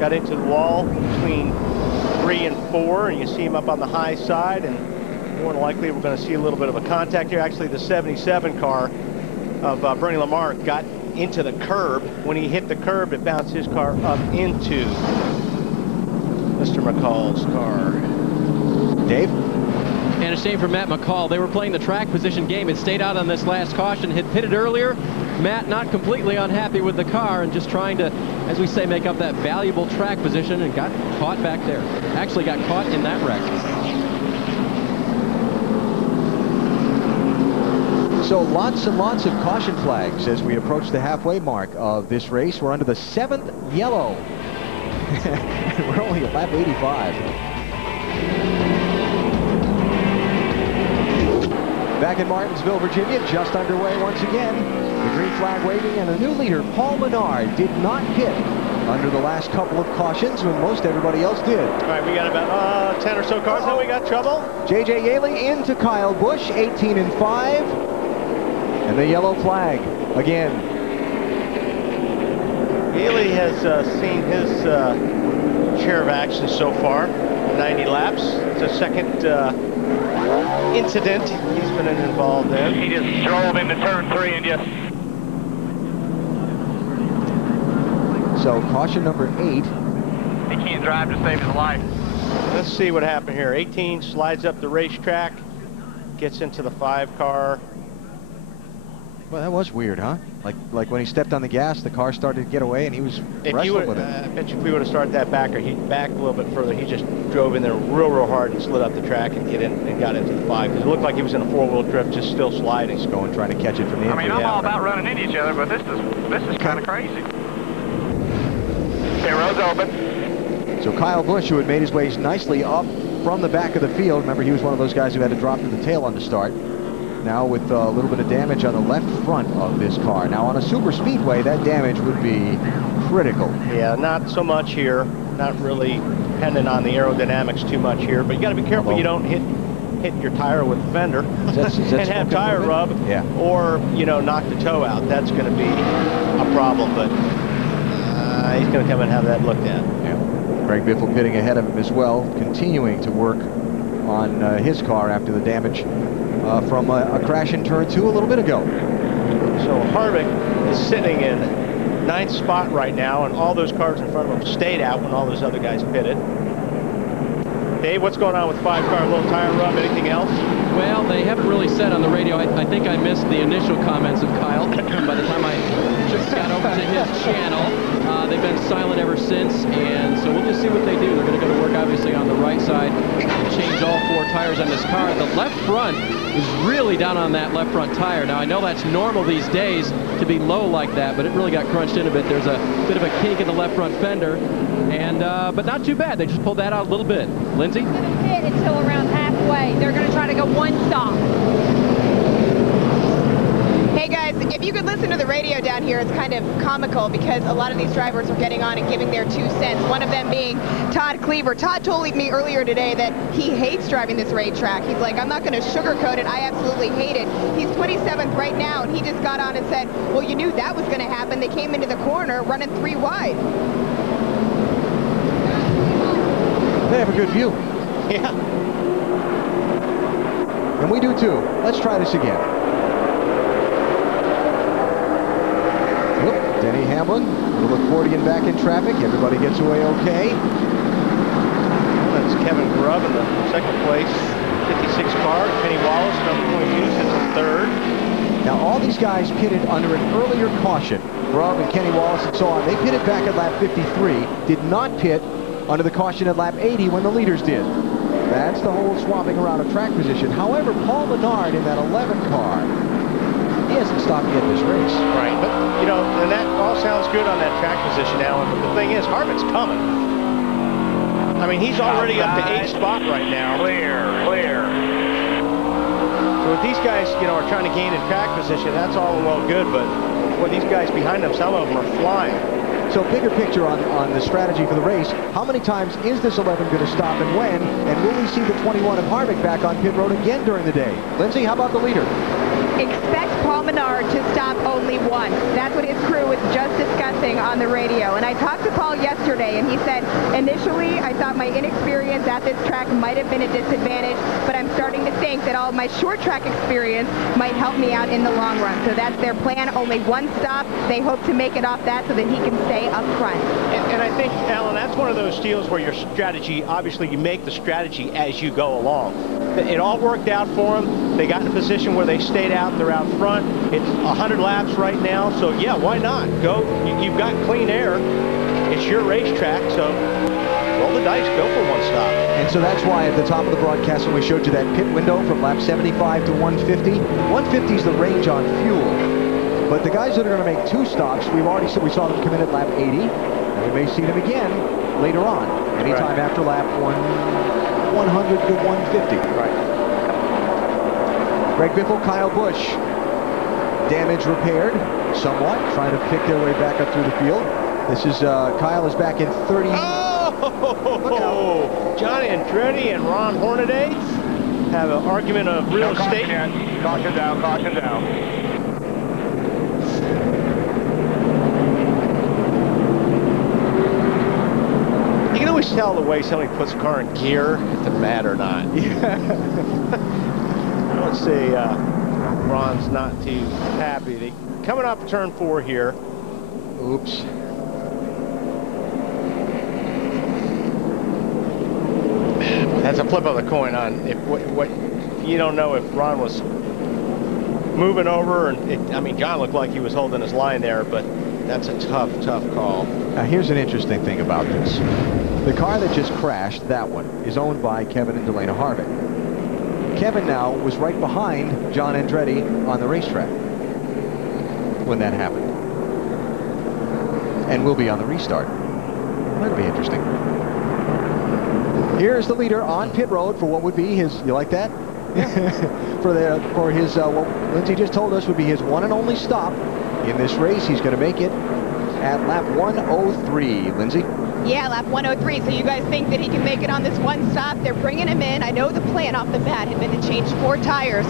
got into the wall between 3 and 4, and you see him up on the high side, and more than likely we're going to see a little bit of a contact here. Actually, the 77 car of Bernie Lamar got into the curb. When he hit the curb, it bounced his car up into Mr. McCall's car. Dave? And a shame for Matt McCall. They were playing the track position game. It stayed out on this last caution. Had pitted earlier. Matt not completely unhappy with the car and just trying to, as we say, make up that valuable track position, and got caught back there. Actually got caught in that wreck. So lots and lots of caution flags as we approach the halfway mark of this race. We're under the 7th yellow. We're only at lap 85. Back in Martinsville, Virginia, just underway once again. The green flag waving, and a new leader, Paul Menard, did not hit under the last couple of cautions when most everybody else did. All right, we got about 10 or so cars. Now we got trouble. J.J. Yaley into Kyle Busch, 18 and 5. And the yellow flag again. Yaley has seen his share of action so far, 90 laps. It's a second incident he's been involved in. He just drove into turn 3 and just... So caution number 8. He can't drive to save his life. Let's see what happened here. 18 slides up the racetrack, gets into the 5 car. Well, that was weird, huh? Like when he stepped on the gas, the car started to get away, and he was wrestling with it. I bet you if we would have started that back, or he'd back a little bit further, he just drove in there real hard and slid up the track and get in and got into the 5. It looked like he was in a 4-wheel drift, just still sliding. He's going, trying to catch it from the I mean, I'm all about running into each other, but this is kind of crazy. Okay, road's open. So Kyle Busch, who had made his way nicely up from the back of the field, remember he was one of those guys who had to drop to the tail on the start. Now with a little bit of damage on the left front of this car. Now on a super speedway, that damage would be critical. Yeah, not so much here. Not really dependent on the aerodynamics too much here, but you got to be careful you don't hit your tire with the fender and have tire rub, or knock the toe out. That's going to be a problem, but he's going to come and have that looked at. Yeah. Greg Biffle pitting ahead of him as well, continuing to work on his car after the damage from a crash in turn 2 a little bit ago. So Harvick is sitting in 9th spot right now, and all those cars in front of him stayed out when all those other guys pitted. Dave, what's going on with 5-car? A little tire rub, anything else? Well, they haven't really said on the radio. I think I missed the initial comments of Kyle. By the time I just got over to his channel, they've been silent ever since, and so we'll just see what they do. They're going to go to work, obviously, on the right side, change all 4 tires on this car. The left front is really down on that left front tire. Now, I know that's normal these days to be low like that, but it really got crunched in a bit. There's a bit of a kink in the left front fender, and but not too bad. They just pulled that out a little bit. Lindsay? They're going to hit until around halfway. They're going to try to go one stop. Hey guys, if you could listen to the radio down here, it's kind of comical because a lot of these drivers are getting on and giving their 2 cents. One of them being Todd Cleaver. Todd told me earlier today that he hates driving this racetrack. He's like, I'm not going to sugarcoat it. I absolutely hate it. He's 27th right now, and he just got on and said, well, you knew that was going to happen. They came into the corner running 3 wide. They have a good view. Yeah. And we do too. Let's try this again. Whoop, Denny Hamlin, little accordion back in traffic. Everybody gets away okay. That's Kevin Grubb in the 2nd place, 56 car. Kenny Wallace, number 22, sits in 3rd. Now all these guys pitted under an earlier caution. Grubb and Kenny Wallace and so on. They pitted back at lap 53. Did not pit under the caution at lap 80 when the leaders did. That's the whole swapping around of track position. However, Paul Menard in that 11 car, he hasn't stopped yet this race. Right, but and that all sounds good on that track position, Alan, but the thing is, Harvick's coming. I mean, he's already up to 8th spot right now. Clear. So if these guys, are trying to gain in track position, that's all well good, but boy, these guys behind them, some of them are flying. So bigger picture on the strategy for the race. How many times is this 11 going to stop and when? And will we see the 21 of Harvick back on pit road again during the day? Lindsay, how about the leader? Expect Paul Menard to stop only once. That's what his crew was just discussing on the radio. And I talked to Paul yesterday, and he said, initially, I thought my inexperience at this track might have been a disadvantage, but I'm starting to think that all of my short track experience might help me out in the long run. So that's their plan, only one stop. They hope to make it off that so that he can stay up front. And I think, Alan, that's one of those deals where your strategy, obviously you make the strategy as you go along. It all worked out for them. They got in a position where they stayed out. They're out front. It's 100 laps right now. So, yeah, why not? Go. You've got clean air. It's your racetrack. So roll the dice. Go for one stop. And so that's why at the top of the broadcast when we showed you that pit window from lap 75 to 150, 150 is the range on fuel. But the guys that are going to make two stops, we saw them come in at lap 80. And we may see them again later on, anytime after lap 100 to 150. Right. Greg Biffle, Kyle Busch. Damage repaired somewhat, trying to pick their way back up through the field. This is Kyle is back in 30. Oh! Johnny Andretti and Ron Hornaday have an argument of real estate. Caution down, caution down. You can always tell the way somebody puts a car in gear if they're mad or not. Let's see, Ron's not too happy. Coming off turn 4 here. Oops. That's a flip of the coin on if what you don't know if Ron was moving over, and I mean, John looked like he was holding his line there, but that's a tough call. Now here's an interesting thing about this. The car that just crashed, that one, is owned by Kevin and Delana Harvick. Kevin now was right behind John Andretti on the racetrack when that happened, and will be on the restart. That'll be interesting. Here's the leader on pit road for what would be his, you like that? Yeah. for his, what Lindsay just told us would be his one and only stop in this race. He's going to make it at lap 103. Lindsay? Yeah, lap 103. So you guys think that he can make it on this one stop? They're bringing him in. I know the plan off the bat had been to change 4 tires.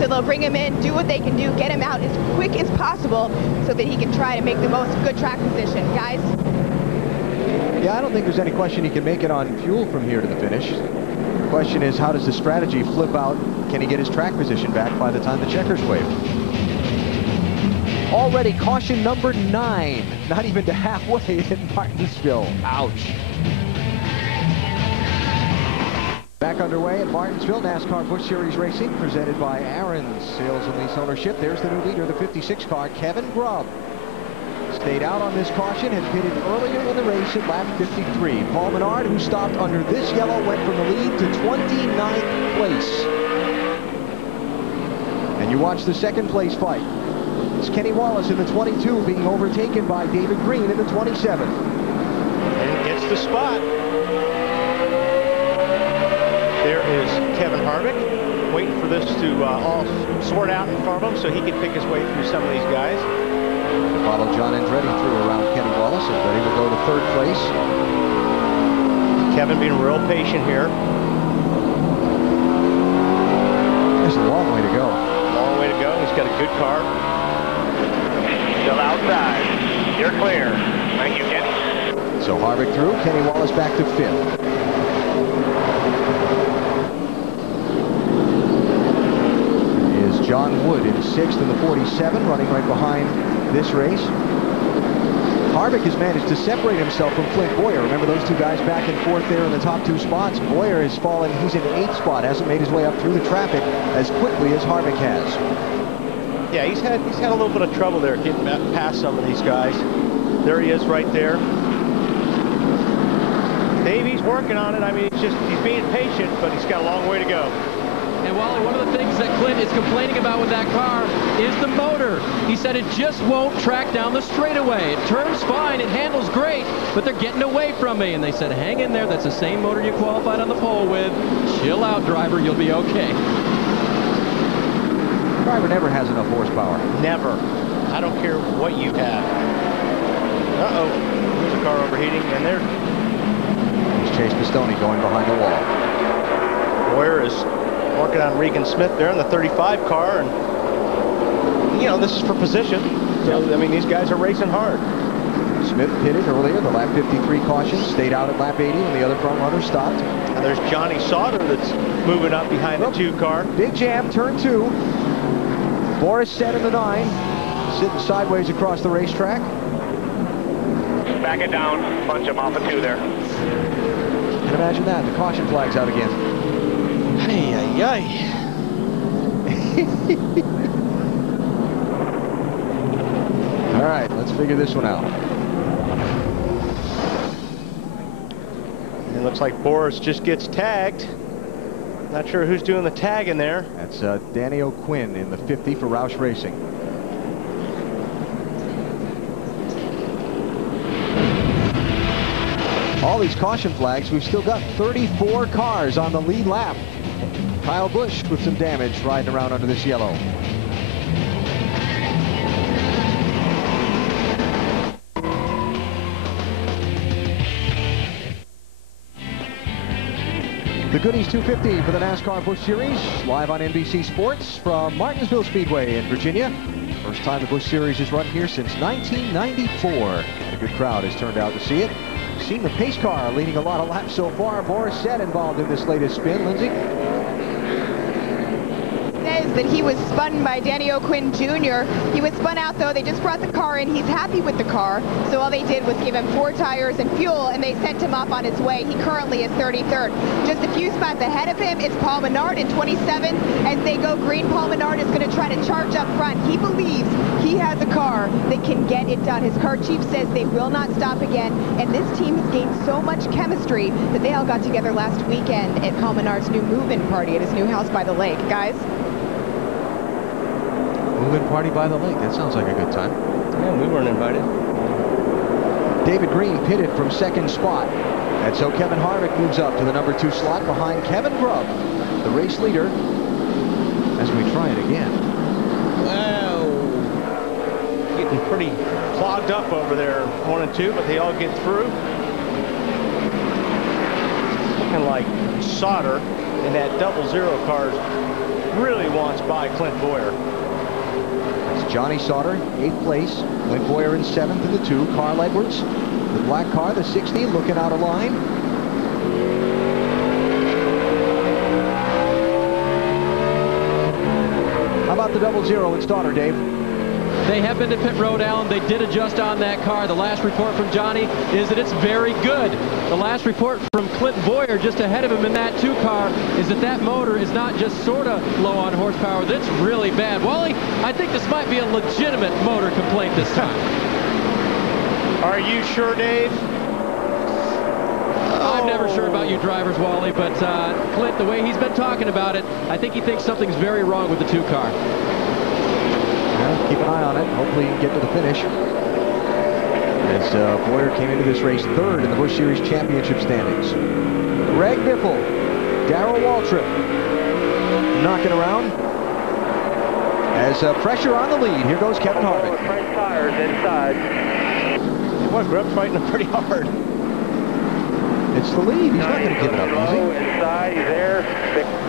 So they'll bring him in, do what they can do, get him out as quick as possible so that he can try to make the most good track position. Guys? Yeah, I don't think there's any question he can make it on fuel from here to the finish. The question is, how does the strategy flip out? Can he get his track position back by the time the checkers wave? Already caution number 9, not even to halfway in Martinsville. Ouch. Back underway at Martinsville, NASCAR Busch Series Racing, presented by Aaron's Sales and Lease Ownership. There's the new leader, the 56 car, Kevin Grubb. Stayed out on this caution and pitted earlier in the race at lap 53. Paul Menard, who stopped under this yellow, went from the lead to 29th place. And you watch the second place fight. It's Kenny Wallace in the 22 being overtaken by David Green in the 27. And gets the spot. There is Kevin Harvick waiting for this to all sort out in front of him so he can pick his way through some of these guys. Follow John Andretti through around Kenny Wallace. Andretti will go to 3rd place. Kevin being real patient here. There's a long way to go. Long way to go. He's got a good car. Still outside. You're clear. Thank you, Kenny. So Harvick through. Kenny Wallace back to 5th. Is John Wood in 6th in the 47, running right behind this race. Harvick has managed to separate himself from Flint Boyer. Remember those two guys back and forth there in the top 2 spots. Boyer has fallen. He's in 8th spot. Hasn't made his way up through the traffic as quickly as Harvick has. Yeah, he's had a little bit of trouble there getting past some of these guys. There he is right there. Davey's working on it. I mean, he's being patient, but he's got a long way to go. And Wally, one of the things that Clint is complaining about with that car is the motor. He said it just won't track down the straightaway. It turns fine, it handles great, but they're getting away from me. And they said, hang in there, that's the same motor you qualified on the pole with. Chill out, driver, you'll be okay. Driver never has enough horsepower. Never. I don't care what you have. Uh-oh. There's a car overheating, and there's Chase Pistone going behind the wall. Boyer is working on Regan Smith there in the 35 car, and you know, this is for position. So, I mean, these guys are racing hard. Smith pitted earlier, the lap 53 caution, stayed out at lap 80 when the other front runner stopped. And there's Johnny Sauter that's moving up behind the 2 car. Big jam, turn 2. Boris set in the 9, sitting sideways across the racetrack. Back it down, punch him off a 2 there. And imagine that, the caution flag's out again. Ay, ay, ay. All right, let's figure this one out. It looks like Boris just gets tagged. Not sure who's doing the tagging there. That's Danny O'Quinn in the 50 for Roush Racing. All these caution flags, we've still got 34 cars on the lead lap. Kyle Busch with some damage riding around under this yellow. The Goodies 250 for the NASCAR Busch Series, live on NBC Sports from Martinsville Speedway in Virginia. First time the Busch Series has run here since 1994. A good crowd has turned out to see it. Seen the pace car leading a lot of laps so far. Boris Said involved in this latest spin. Lindsay? Says that he was spun by Danny O'Quinn Jr. He was spun out, though. They just brought the car in. He's happy with the car. So all they did was give him 4 tires and fuel, and they sent him off on his way. He currently is 33rd. Just a few spots ahead of him is Paul Menard in 27. As they go green, Paul Menard is going to try to charge up front. He believes he has a car that can get it done. His car chief says they will not stop again. And this team has gained so much chemistry that they all got together last weekend at Paul Menard's new move-in party at his new house by the lake. Guys? Move-in party by the lake. That sounds like a good time. Yeah, we weren't invited. David Green pitted from second spot. And so Kevin Harvick moves up to the number 2 slot behind Kevin Grubb, the race leader, as we try it again. Wow. Getting pretty clogged up over there, 1 and 2, but they all get through. Looking like Sauter in that 00 car really wants by Clint Boyer. It's Johnny Sauter, 8th place. Clint Boyer in 7th in the 2. Carl Edwards, the black car, the 60, looking out of line. How about the 00 in Sauter, Dave? They have been to pit road, Alan. They did adjust on that car. The last report from Johnny is that it's very good. The last report from Clint Boyer, just ahead of him in that 2 car, is that that motor is not just sort of low on horsepower. That's really bad. Wally, I think this might be a legitimate motor complaint this time. Are you sure, Dave? I'm never sure about you drivers, Wally, but Clint, the way he's been talking about it, I think he thinks something's very wrong with the 2 car. Well, keep an eye on it. Hopefully he can get to the finish. As Boyer came into this race 3rd in the Busch Series Championship standings. Greg Biffle, Darrell Waltrip knocking around. As pressure on the lead, here goes Kevin Harvick. Front tires inside. Boy, Grubb's fighting him pretty hard. It's the lead. He's not going to give it up, is he? Inside, he's there.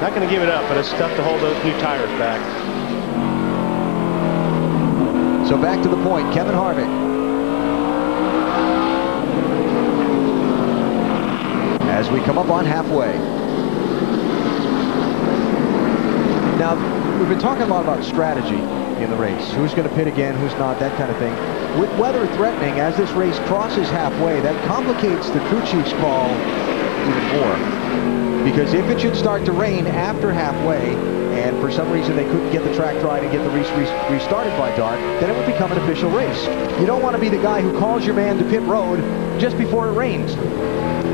Not going to give it up, but it's tough to hold those new tires back. So back to the point, Kevin Harvick. As we come up on halfway. Now, we've been talking a lot about strategy in the race. Who's going to pit again, who's not, that kind of thing. With weather threatening, as this race crosses halfway, that complicates the crew chief's call even more. Because if it should start to rain after halfway, and for some reason they couldn't get the track dry and get the race restarted by dark, then it would become an official race. You don't want to be the guy who calls your man to pit road just before it rains.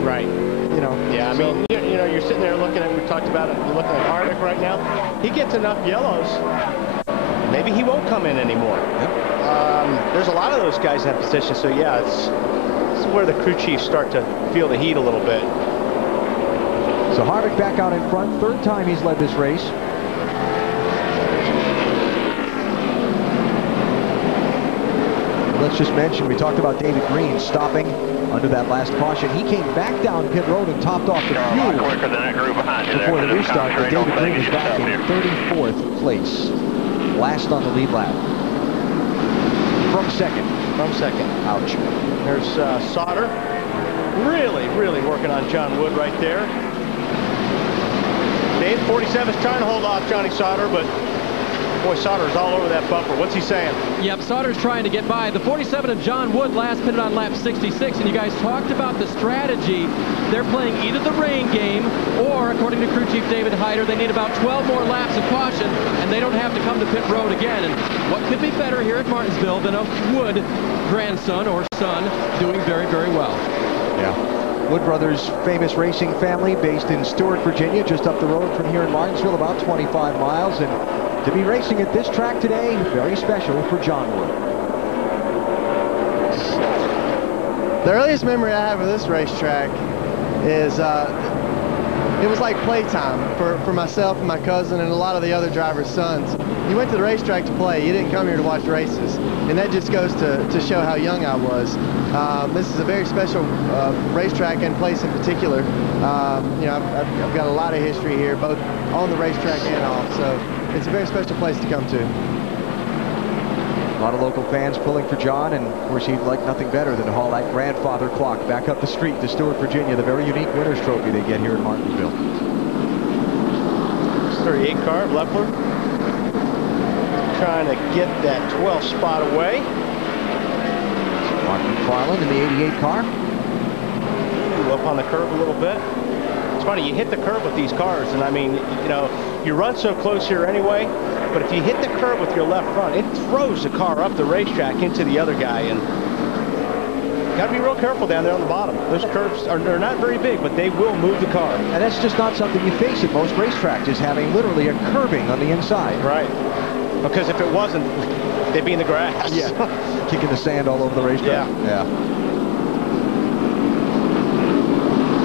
Right. You know. Yeah, I mean, you know, you're sitting there looking at, we talked about it, you're looking at Harvick right now. He gets enough yellows. Maybe he won't come in anymore. Yep. There's a lot of those guys in that position, so yeah, it's where the crew chiefs start to feel the heat a little bit. So Harvick back out in front, 3rd time he's led this race. let's just mention, we talked about David Green stopping under that last caution. He came back down pit road and topped off the fuel quicker than that group behind you before the restart, but David Green is back in 34th place. Last on the lead lap. From second. Ouch. There's Sauter. Really working on John Wood right there. Dave, 47 is trying to hold off Johnny Sauter, but boy, Sauter's all over that bumper. What's he saying? Yep, Sauter's trying to get by. The 47 of John Wood last pitted on lap 66, and you guys talked about the strategy. They're playing either the rain game, or, according to crew chief David Hyder, they need about 12 more laps of caution, and they don't have to come to pit road again. And what could be better here at Martinsville than a Wood grandson or son doing very, very well? Yeah. Wood Brothers' famous racing family based in Stewart, Virginia, just up the road from here in Martinsville, about 25 miles. And to be racing at this track today, very special for John Wood. The earliest memory I have of this racetrack is it was like playtime for myself and my cousin and a lot of the other drivers' sons. You went to the racetrack to play. You didn't come here to watch races. And that just goes to show how young I was. This is a very special racetrack and place in particular. You know, I've got a lot of history here, both on the racetrack and off. So it's a very special place to come to. A lot of local fans pulling for John, and of course he'd like nothing better than to haul that grandfather clock back up the street to Stewart, Virginia, the very unique winner's trophy they get here in Martinsville. 38 car, Leffler, trying to get that 12th spot away. Mark McFarland in the 88 car. Ooh, up on the curve a little bit. It's funny, you hit the curve with these cars, and I mean, you know, you run so close here anyway, but if you hit the curb with your left front, it throws the car up the racetrack into the other guy, and got to be real careful down there on the bottom. Those curves they're not very big, but they will move the car. And that's just not something you face at most racetracks, is having literally a curbing on the inside. Right. Because if it wasn't, they'd be in the grass. Yeah. Kicking the sand all over the racetrack. Yeah.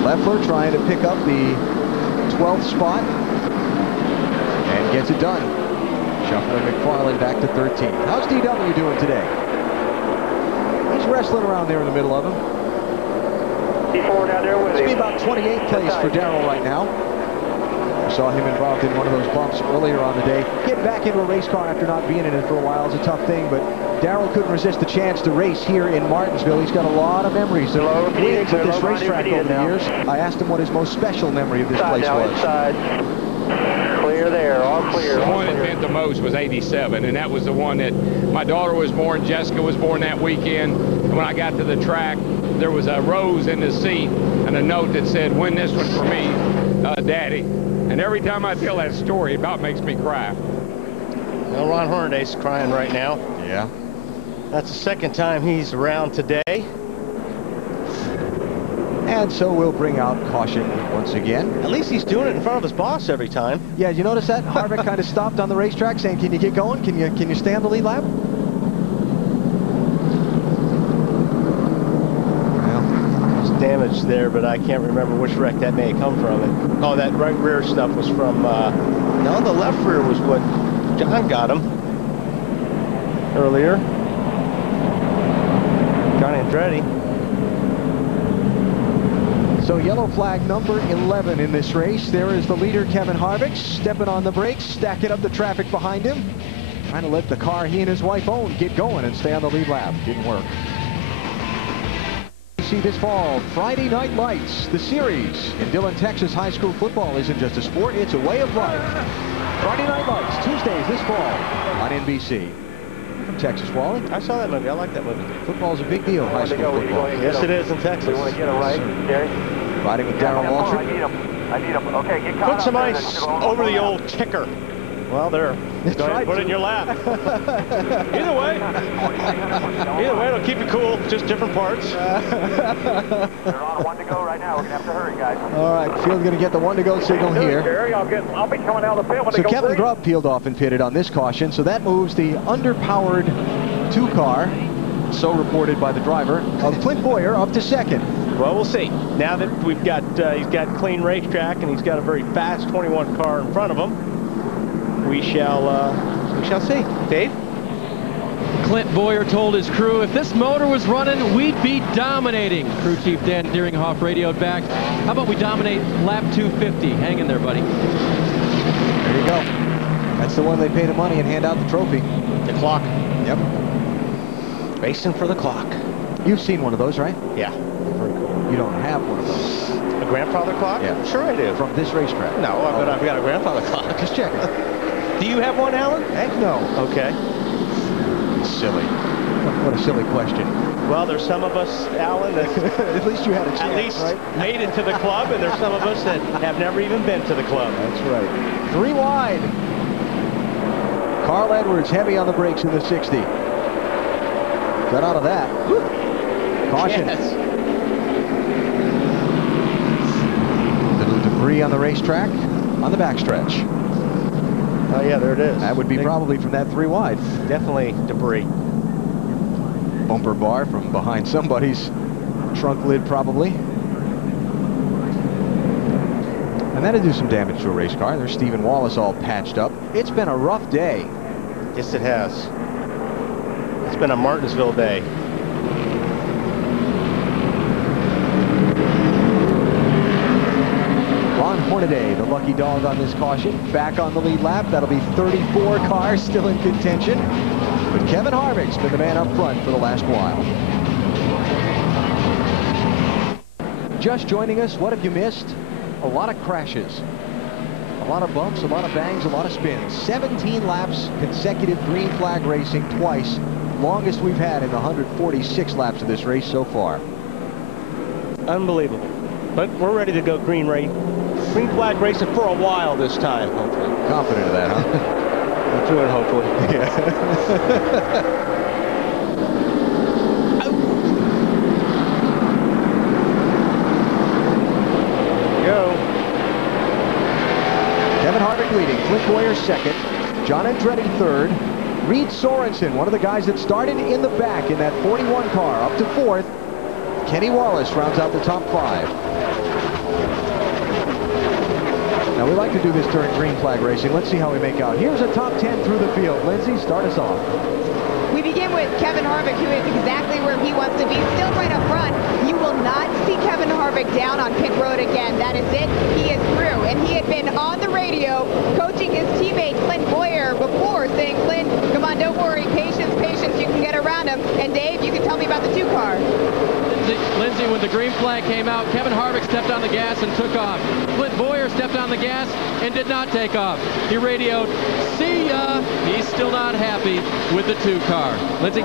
Leffler trying to pick up the 12th spot and gets it done. Shuffling McFarland back to 13. How's DW doing today? He's wrestling around there in the middle of them. T4 down there with It's be about 28th place for Darrell right now. We saw him involved in one of those bumps earlier on the day. Getting back into a race car after not being in it for a while is a tough thing, but Darrell couldn't resist the chance to race here in Martinsville. He's got a lot of memories of wins at this racetrack over the years. I asked him what his most special memory of this place was. Clear there, all clear. The one that meant the most was 87, and that was the one that my daughter was born, Jessica was born that weekend. And when I got to the track, there was a rose in the seat and a note that said, "Win this one for me, Daddy." And every time I tell that story, it about makes me cry. Well, Ron Hornaday's crying right now. Yeah. That's the second time he's around today. And so we'll bring out caution once again. At least he's doing it in front of his boss every time. Yeah, you notice that? Harvick kind of stopped on the racetrack saying, can you get going? Can you stay on the lead lap? Well, there's damage there, but I can't remember which wreck that may have come from. Oh, that right rear stuff was from, no, the left rear was what John got him earlier. John Andretti. So yellow flag number 11 in this race. There is the leader, Kevin Harvick, stepping on the brakes, stacking up the traffic behind him, trying to let the car he and his wife own get going and stay on the lead lap. Didn't work. See this fall, Friday Night Lights, the series in Dillon, Texas. High school football isn't just a sport, it's a way of life. Friday Night Lights, Tuesdays this fall on NBC. From Texas, Wally. I saw that movie. I like that movie. Football's a big deal, high school football. Yes, it is in Texas. We want to get it right, Gary. Riding with Darrell Waltrip. I need him. Okay, get caught Put some up ice over the old ticker. Well, there. Go ahead and put it in your lap. Either way, it'll keep you cool. Just different parts. They're on 1 to go right now. We're going to have to hurry, guys. All right, field's going to get the 1 to go signal here. Gary, I'll be coming out of the pit when So Kevin Grubb peeled off and pitted on this caution, so that moves the underpowered 2 car, so reported by the driver, of Clint Boyer up to second. Well, we'll see. Now that we've got, he's got clean racetrack and he's got a very fast 21 car in front of him, we shall see. Dave? Clint Boyer told his crew, if this motor was running, we'd be dominating. Crew Chief Dan Deeringhoff radioed back, how about we dominate lap 250? Hang in there, buddy. There you go. That's the one they pay the money and hand out the trophy. The clock. Yep. Racing for the clock. You've seen one of those, right? Yeah. Very cool. You don't have one of those. A grandfather clock? Yeah. Sure I do. From this racetrack? No, but I've got a grandfather clock. Just checking. Do you have one, Alan? Heck no. Okay. Silly. What a silly question. Well, there's some of us, Alan, that at least you had a chance, at least right? made it to the club, and there's some of us that have never even been to the club. That's right. 3 wide. Carl Edwards heavy on the brakes in the 60. Got out of that. Whew. Caution. Yes. Little debris on the racetrack on the backstretch. Oh, yeah, there it is. That would be probably from that 3 wide. Definitely debris. Bumper bar from behind somebody's trunk lid, probably. And that'll do some damage to a race car. There's Stephen Wallace all patched up. It's been a rough day. Yes, it has. It's been a Martinsville day. Ron Hornaday, the lucky dog on this caution, back on the lead lap. That'll be 34 cars still in contention. But Kevin Harvick's been the man up front for the last while. Just joining us, what have you missed? A lot of crashes. A lot of bumps, a lot of bangs, a lot of spins. 17 laps, consecutive green flag racing twice. Longest we've had in the 146 laps of this race so far. Unbelievable. But we're ready to go green flag racing for a while this time, hopefully. Confident of that, huh? We'll do it, hopefully. Yeah. Kevin Harvick leading, Clint Boyer second, John Andretti third, Reed Sorensen, one of the guys that started in the back in that 41 car, up to fourth. Kenny Wallace rounds out the top 5. Now, we like to do this during green flag racing. Let's see how we make out. Here's a top 10 through the field. Lindsay, start us off. We begin with Kevin Harvick, who is exactly where he wants to be, still right up front. You will not see Kevin Harvick down on pit road again. That is it. He is through. And he had been on the radio coaching his teammate Clint Boyer before, saying, Clint, come on, don't worry. Patience, patience. You can get around him. And Dave, you can tell me about the 2 car. Lindsay, when the green flag came out, Kevin Harvick stepped on the gas and took off. Clint Boyer stepped on the gas and did not take off. He radioed, see ya. He's still not happy with the 2 car. Lindsay?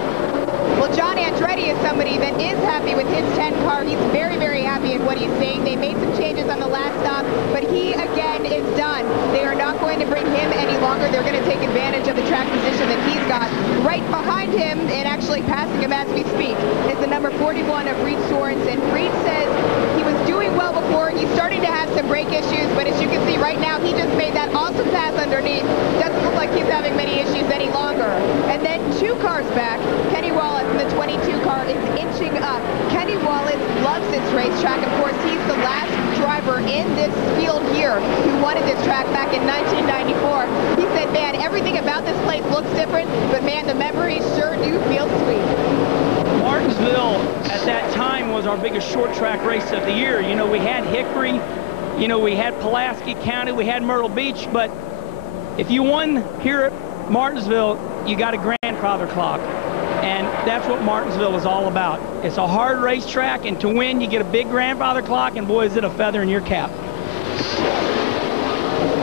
Well, John Andretti is somebody that is happy with his 10 car. He's very, very happy in what he's seeing. They made some changes on the last stop, but he, again, is done. They are not going to bring him any longer. They're going to take advantage of the track position that he's got. Right behind him, and actually passing him as we speak, is the number 41 of Reed Sorensen. Reed says he was doing well before. He's starting to have some brake issues, but as you can see right now, he just made that awesome pass underneath. Doesn't look like he's having many issues any longer. And then 2 cars back, Kenny Wallace in the 22 car is inching up. Kenny Wallace loves this racetrack. Of course, he's the last driver in this field here who wanted this track back in 1994. He said, man, everything about this place looks different, but man, the memories sure do feel sweet. Martinsville at that time was our biggest short track race of the year. You know, we had Hickory, you know, we had Pulaski County, we had Myrtle Beach, but if you won here at Martinsville, you got a grandfather clock. And that's what Martinsville is all about. It's a hard racetrack, and to win, you get a big grandfather clock, and boy, is it a feather in your cap.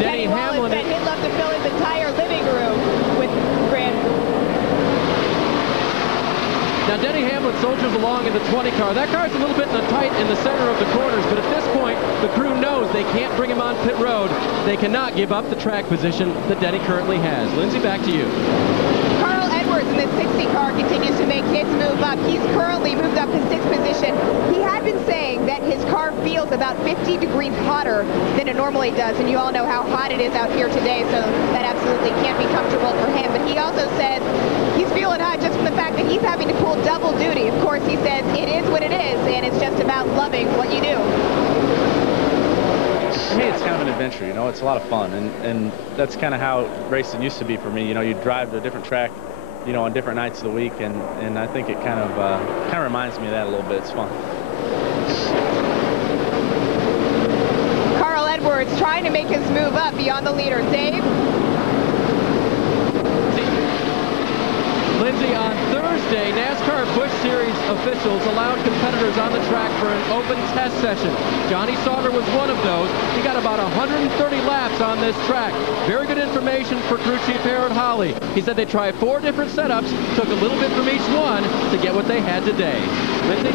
Kenny Wallace said he'd love to fill his entire living room with Now, Denny Hamlin soldiers along in the 20 car. That car's a little bit tight in the center of the corners, but at this point, the crew knows they can't bring him on pit road. They cannot give up the track position that Denny currently has. Lindsay, back to you. Carl Edwards in the 60 car continues to make his move up. He's currently moved up to 6th position. He had been saying that his car feels about 50 degrees hotter than it normally does, and you all know how hot it is out here today, so that absolutely can't be comfortable for him. But he also says he's feeling hot just from the fact that he's having to pull double duty. Of course, he says it is what it is, and it's just about loving what you do. For me, it's kind of an adventure, you know, it's a lot of fun, and that's kind of how racing used to be for me. You know, you drive to a different track, you know, on different nights of the week, and I think it kind of reminds me of that a little bit. It's fun. Carl Edwards trying to make his move up beyond the leader. Dave? Lindsay, on Thursday, NASCAR Busch Series officials allowed competitors on the track for an open test session. Johnny Sauter was one of those. He got about 130 laps on this track. Very good information for crew chief Harold Holly. He said they tried 4 different setups, took a little bit from each one to get what they had today. Lindsay?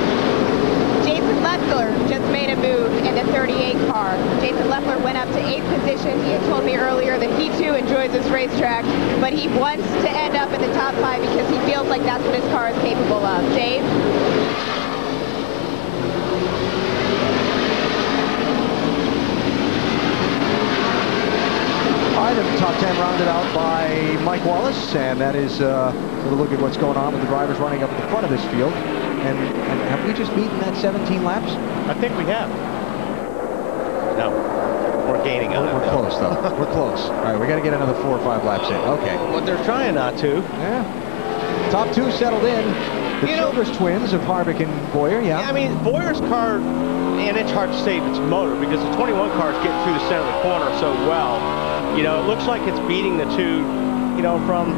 Jason Leffler just made a move in the 38 car. Jason Leffler went up to 8th position. He had told me earlier that he too enjoys this racetrack, but he wants to end up in the top 5 because he feels like that's what his car is capable of. Dave? All right, the top 10 rounded out by Mike Wallace, and that is a little look at what's going on with the drivers running up at the front of this field. And have we just beaten that 17 laps? I think we have. No, we're gaining on it. We're close, though. We're close. All right, we got to get another 4 or 5 laps in. Okay. But they're trying not to. Yeah. Top 2 settled in. The Childress twins of Harvick and Boyer, yeah. I mean, Boyer's car, and it's hard to say if it's motor because the 21 car is getting through the center of the corner so well. You know, it looks like it's beating the 2, you know, from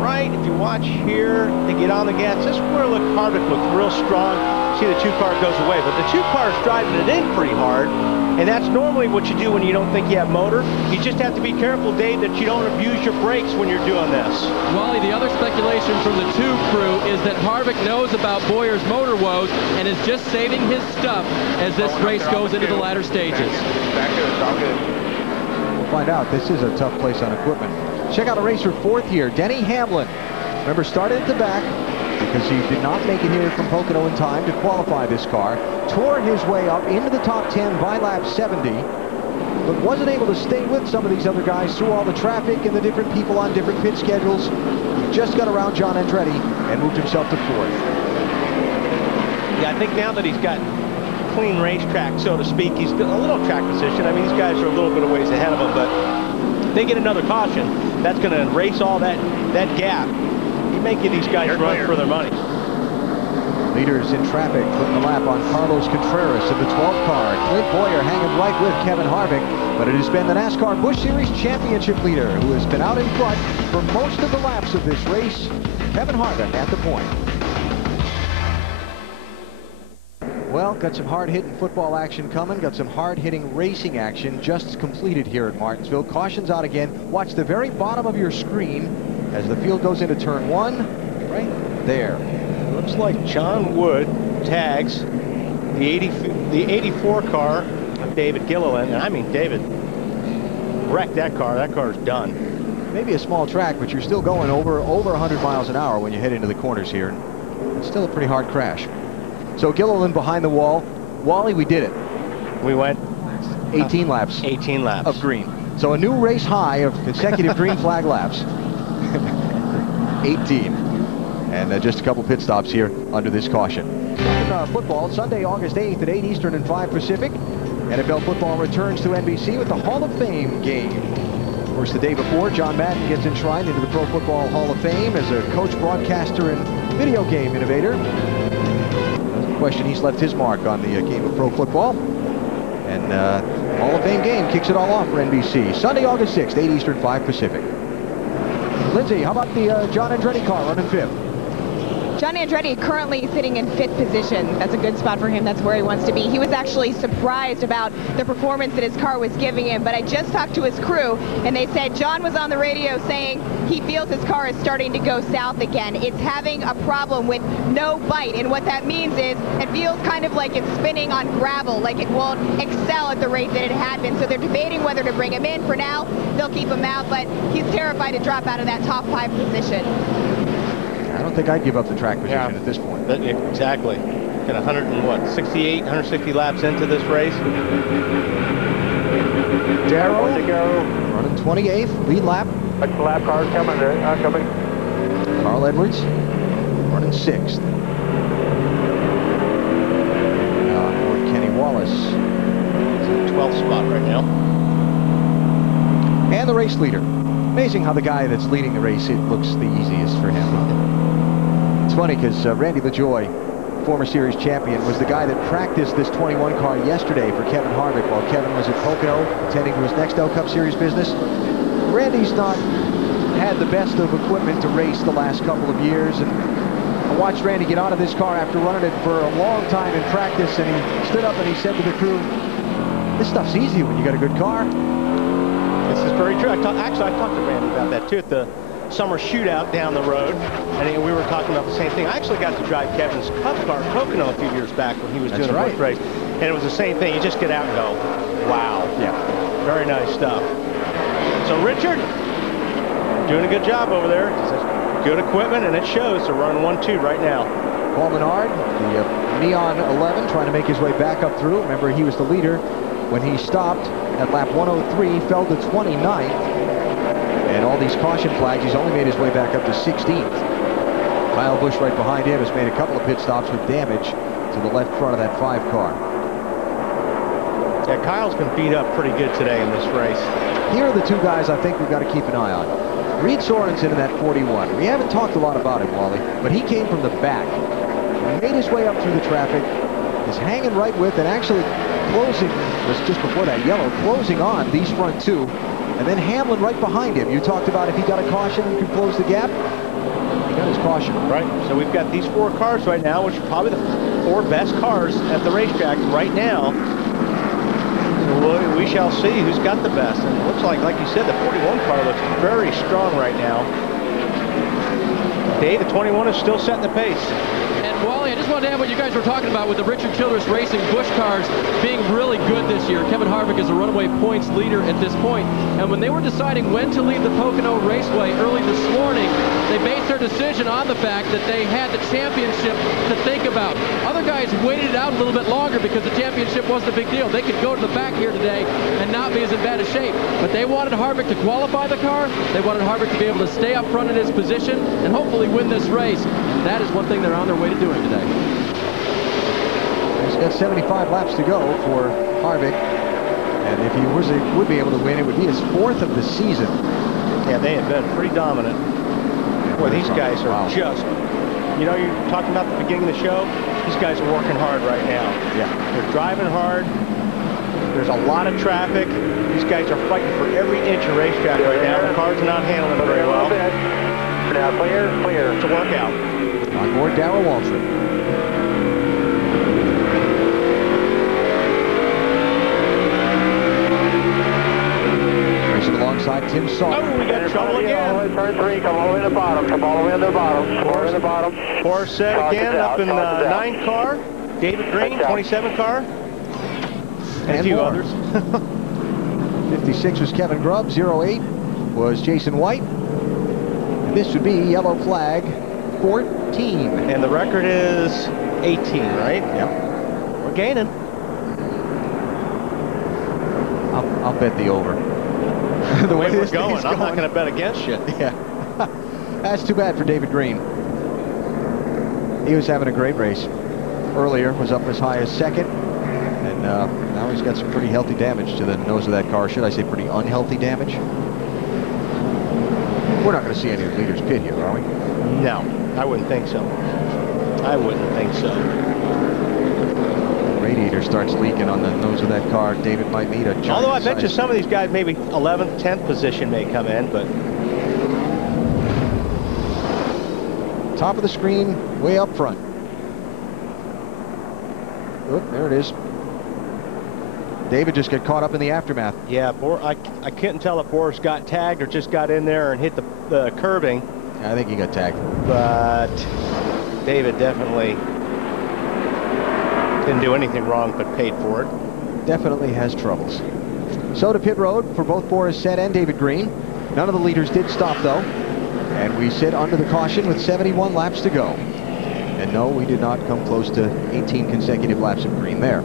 right. If you watch here, they get on the gas. This is where Harvick looked real strong. See the 2 car goes away, but the 2 car is driving it in pretty hard, and that's normally what you do when you don't think you have motor. You just have to be careful, Dave, that you don't abuse your brakes when you're doing this. Wally, the other speculation from the 2 crew is that Harvick knows about Boyer's motor woes and is just saving his stuff as this race goes into the latter stages. Back to it's all good. We'll find out. This is a tough place on equipment. Check out a racer 4th year, Denny Hamlin. Remember, started at the back because he did not make it here from Pocono in time to qualify this car. Tore his way up into the top 10 by lap 70, but wasn't able to stay with some of these other guys through all the traffic and the different people on different pit schedules. He just got around John Andretti and moved himself to 4th. Yeah, I think now that he's got clean racetrack, so to speak, he's got a little track position. I mean, these guys are a little bit of ways ahead of him, but if they get another caution, that's going to erase all that gap. He may give these guys run for their money. Leaders in traffic putting the lap on Carlos Contreras in the 12th car. Clint Boyer hanging right with Kevin Harvick, but it has been the NASCAR Busch Series championship leader who has been out in front for most of the laps of this race. Kevin Harvick at the point. Well, got some hard-hitting football action coming. Got some hard-hitting racing action just completed here at Martinsville. Caution's out again. Watch the very bottom of your screen as the field goes into turn 1. Right there. Looks like John Wood tags the 84 car of David Gilliland. And I mean, David wrecked that car. That car's done. Maybe a small track, but you're still going over 100 miles an hour when you head into the corners here. It's still a pretty hard crash. So Gilliland behind the wall. Wally, we did it. We went 18 laps. 18 laps. Of green. So a new race high of consecutive green flag laps. 18. And just a couple pit stops here under this caution. In football, Sunday, August 8th at 8 Eastern and 5 Pacific. NFL football returns to NBC with the Hall of Fame game. Of course, the day before, John Madden gets enshrined into the Pro Football Hall of Fame as a coach, broadcaster, and video game innovator. Question, he's left his mark on the game of pro football. And Hall of Fame game kicks it all off for NBC. Sunday, August 6th, 8 Eastern, 5 Pacific. Lindsay, how about the John Andretti car running 5th? John Andretti currently sitting in 5th position. That's a good spot for him. That's where he wants to be. He was actually surprised about the performance that his car was giving him, but I just talked to his crew, and they said John was on the radio saying he feels his car is starting to go south again. It's having a problem with no bite, and what that means is it feels kind of like it's spinning on gravel, like it won't excel at the rate that it had been. So they're debating whether to bring him in. For now, they'll keep him out, but he's terrified to drop out of that top 5 position. I don't think I'd give up the track position at this point. Exactly. Got 160 laps into this race. Darrell running 28th, lead lap. Next lap car's coming. Coming. Carl Edwards running 6th. Kenny Wallace is in 12th spot right now. And the race leader, Amazing how the guy that's leading the race, it looks the easiest for him. It's funny because Randy LaJoie, former series champion, was the guy that practiced this 21 car yesterday for Kevin Harvick while Kevin was at Pocono attending to his Nextel Cup Series business. Randy's not had the best of equipment to race the last couple of years, and I watched Randy get out of this car after running it for a long time in practice, and he stood up and he said to the crew, "This stuff's easy when you got a good car." This is very true. Actually, I talked to Randy about that too at the summer shootout down the road, and we were talking about the same thing. I actually got to drive Kevin's Cup car at Pocono a few years back when he was doing the Busch race, and it was the same thing. You just get out and go, wow. Yeah. Very nice stuff. So Richard, doing a good job over there. Good equipment, and it shows. They're running 1-2 right now. Paul Menard, the Neon 11, trying to make his way back up through. Remember, he was the leader when he stopped at lap 103, fell to 29th. And all these caution flags, he's only made his way back up to 16th. Kyle Busch right behind him has made a couple of pit stops with damage to the left front of that 5 car. Yeah, Kyle's been beat up pretty good today in this race. Here are the two guys I think we've got to keep an eye on. Reed Sorensen in that 41. We haven't talked a lot about him, Wally, but he came from the back. He made his way up through the traffic, is hanging right with and actually closing, was just before that yellow, closing on these front two. And then Hamlin right behind him. You talked about if he got a caution and could close the gap. He got his caution. Right. So we've got these 4 cars right now, which are probably the 4 best cars at the racetrack right now. So we shall see who's got the best. And it looks like you said, the 41 car looks very strong right now. Dave, the 21 is still setting the pace. And Wally, I just wanted to add what you guys were talking about with the Richard Childress Racing Busch cars being really good this year. Kevin Harvick is a runaway points leader at this point. And when they were deciding when to leave the Pocono Raceway early this morning, they based their decision on the fact that they had the championship to think about. Other guys waited it out a little bit longer because the championship wasn't a big deal. They could go to the back here today and not be as in bad a shape. But they wanted Harvick to qualify the car. They wanted Harvick to be able to stay up front in his position and hopefully win this race. That is one thing they're on their way to doing today. He's got 75 laps to go for Harvick. And if he would be able to win, it would be his 4th of the season. Yeah, they have been pretty dominant. Boy, these guys are just, you know, you're talking about the beginning of the show. These guys are working hard right now. Yeah. They're driving hard. There's a lot of traffic. These guys are fighting for every inch of racetrack right now. The cars are not handling it very well. Now clear. It's a workout. On board Darrell Waltrip. Racing alongside Tim Sauter. Oh, we got trouble again. Turn 3, come all the way to the bottom. Come all the way to the bottom. 4 in the bottom. Set again up in the 9 car. David Green, 27 car. And a few others. 56 was Kevin Grubb. 08 was Jason White. And this would be yellow flag 14. And the record is 18, right? Yep. We're gaining. I'll bet the over. The way we're going, I'm not going to bet against you. Yeah. That's too bad for David Green. He was having a great race. Earlier was up as high as 2nd. And now he's got some pretty healthy damage to the nose of that car. Should I say pretty unhealthy damage? We're not going to see any of the leaders pit here, are we? No, I wouldn't think so. I wouldn't think so. Radiator starts leaking on the nose of that car. David might need a giant. Although I bet you some of these guys, maybe 11th, 10th position may come in, but. Top of the screen, way up front. Oh, there it is. David just got caught up in the aftermath. Yeah, I couldn't tell if Boris got tagged or just got in there and hit the curbing. I think he got tagged. But David definitely didn't do anything wrong but paid for it. Definitely has troubles. So to pit road for both Boris Said and David Green. None of the leaders did stop, though. And we sit under the caution with 71 laps to go. And no, we did not come close to 18 consecutive laps of green there.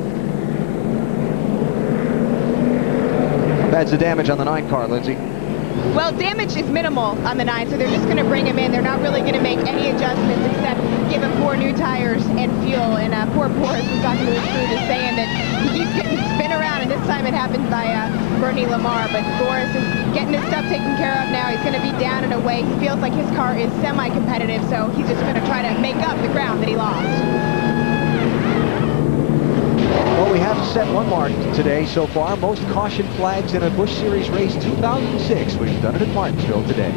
How bad's the damage on the 9 car, Lindsay? Well, damage is minimal on the 9, so they're just going to bring him in. They're not really going to make any adjustments except give him 4 new tires and fuel. And poor Boris was talking to his crew just saying that he keeps getting spin around, and this last time it happened by Bernie Lamar, but Boris is getting his stuff taken care of now. He's going to be down and away. He feels like his car is semi-competitive, so he's just going to try to make up the ground that he lost. Well, we have set one mark today so far. Most caution flags in a Busch Series race 2006. We've done it at Martinsville today.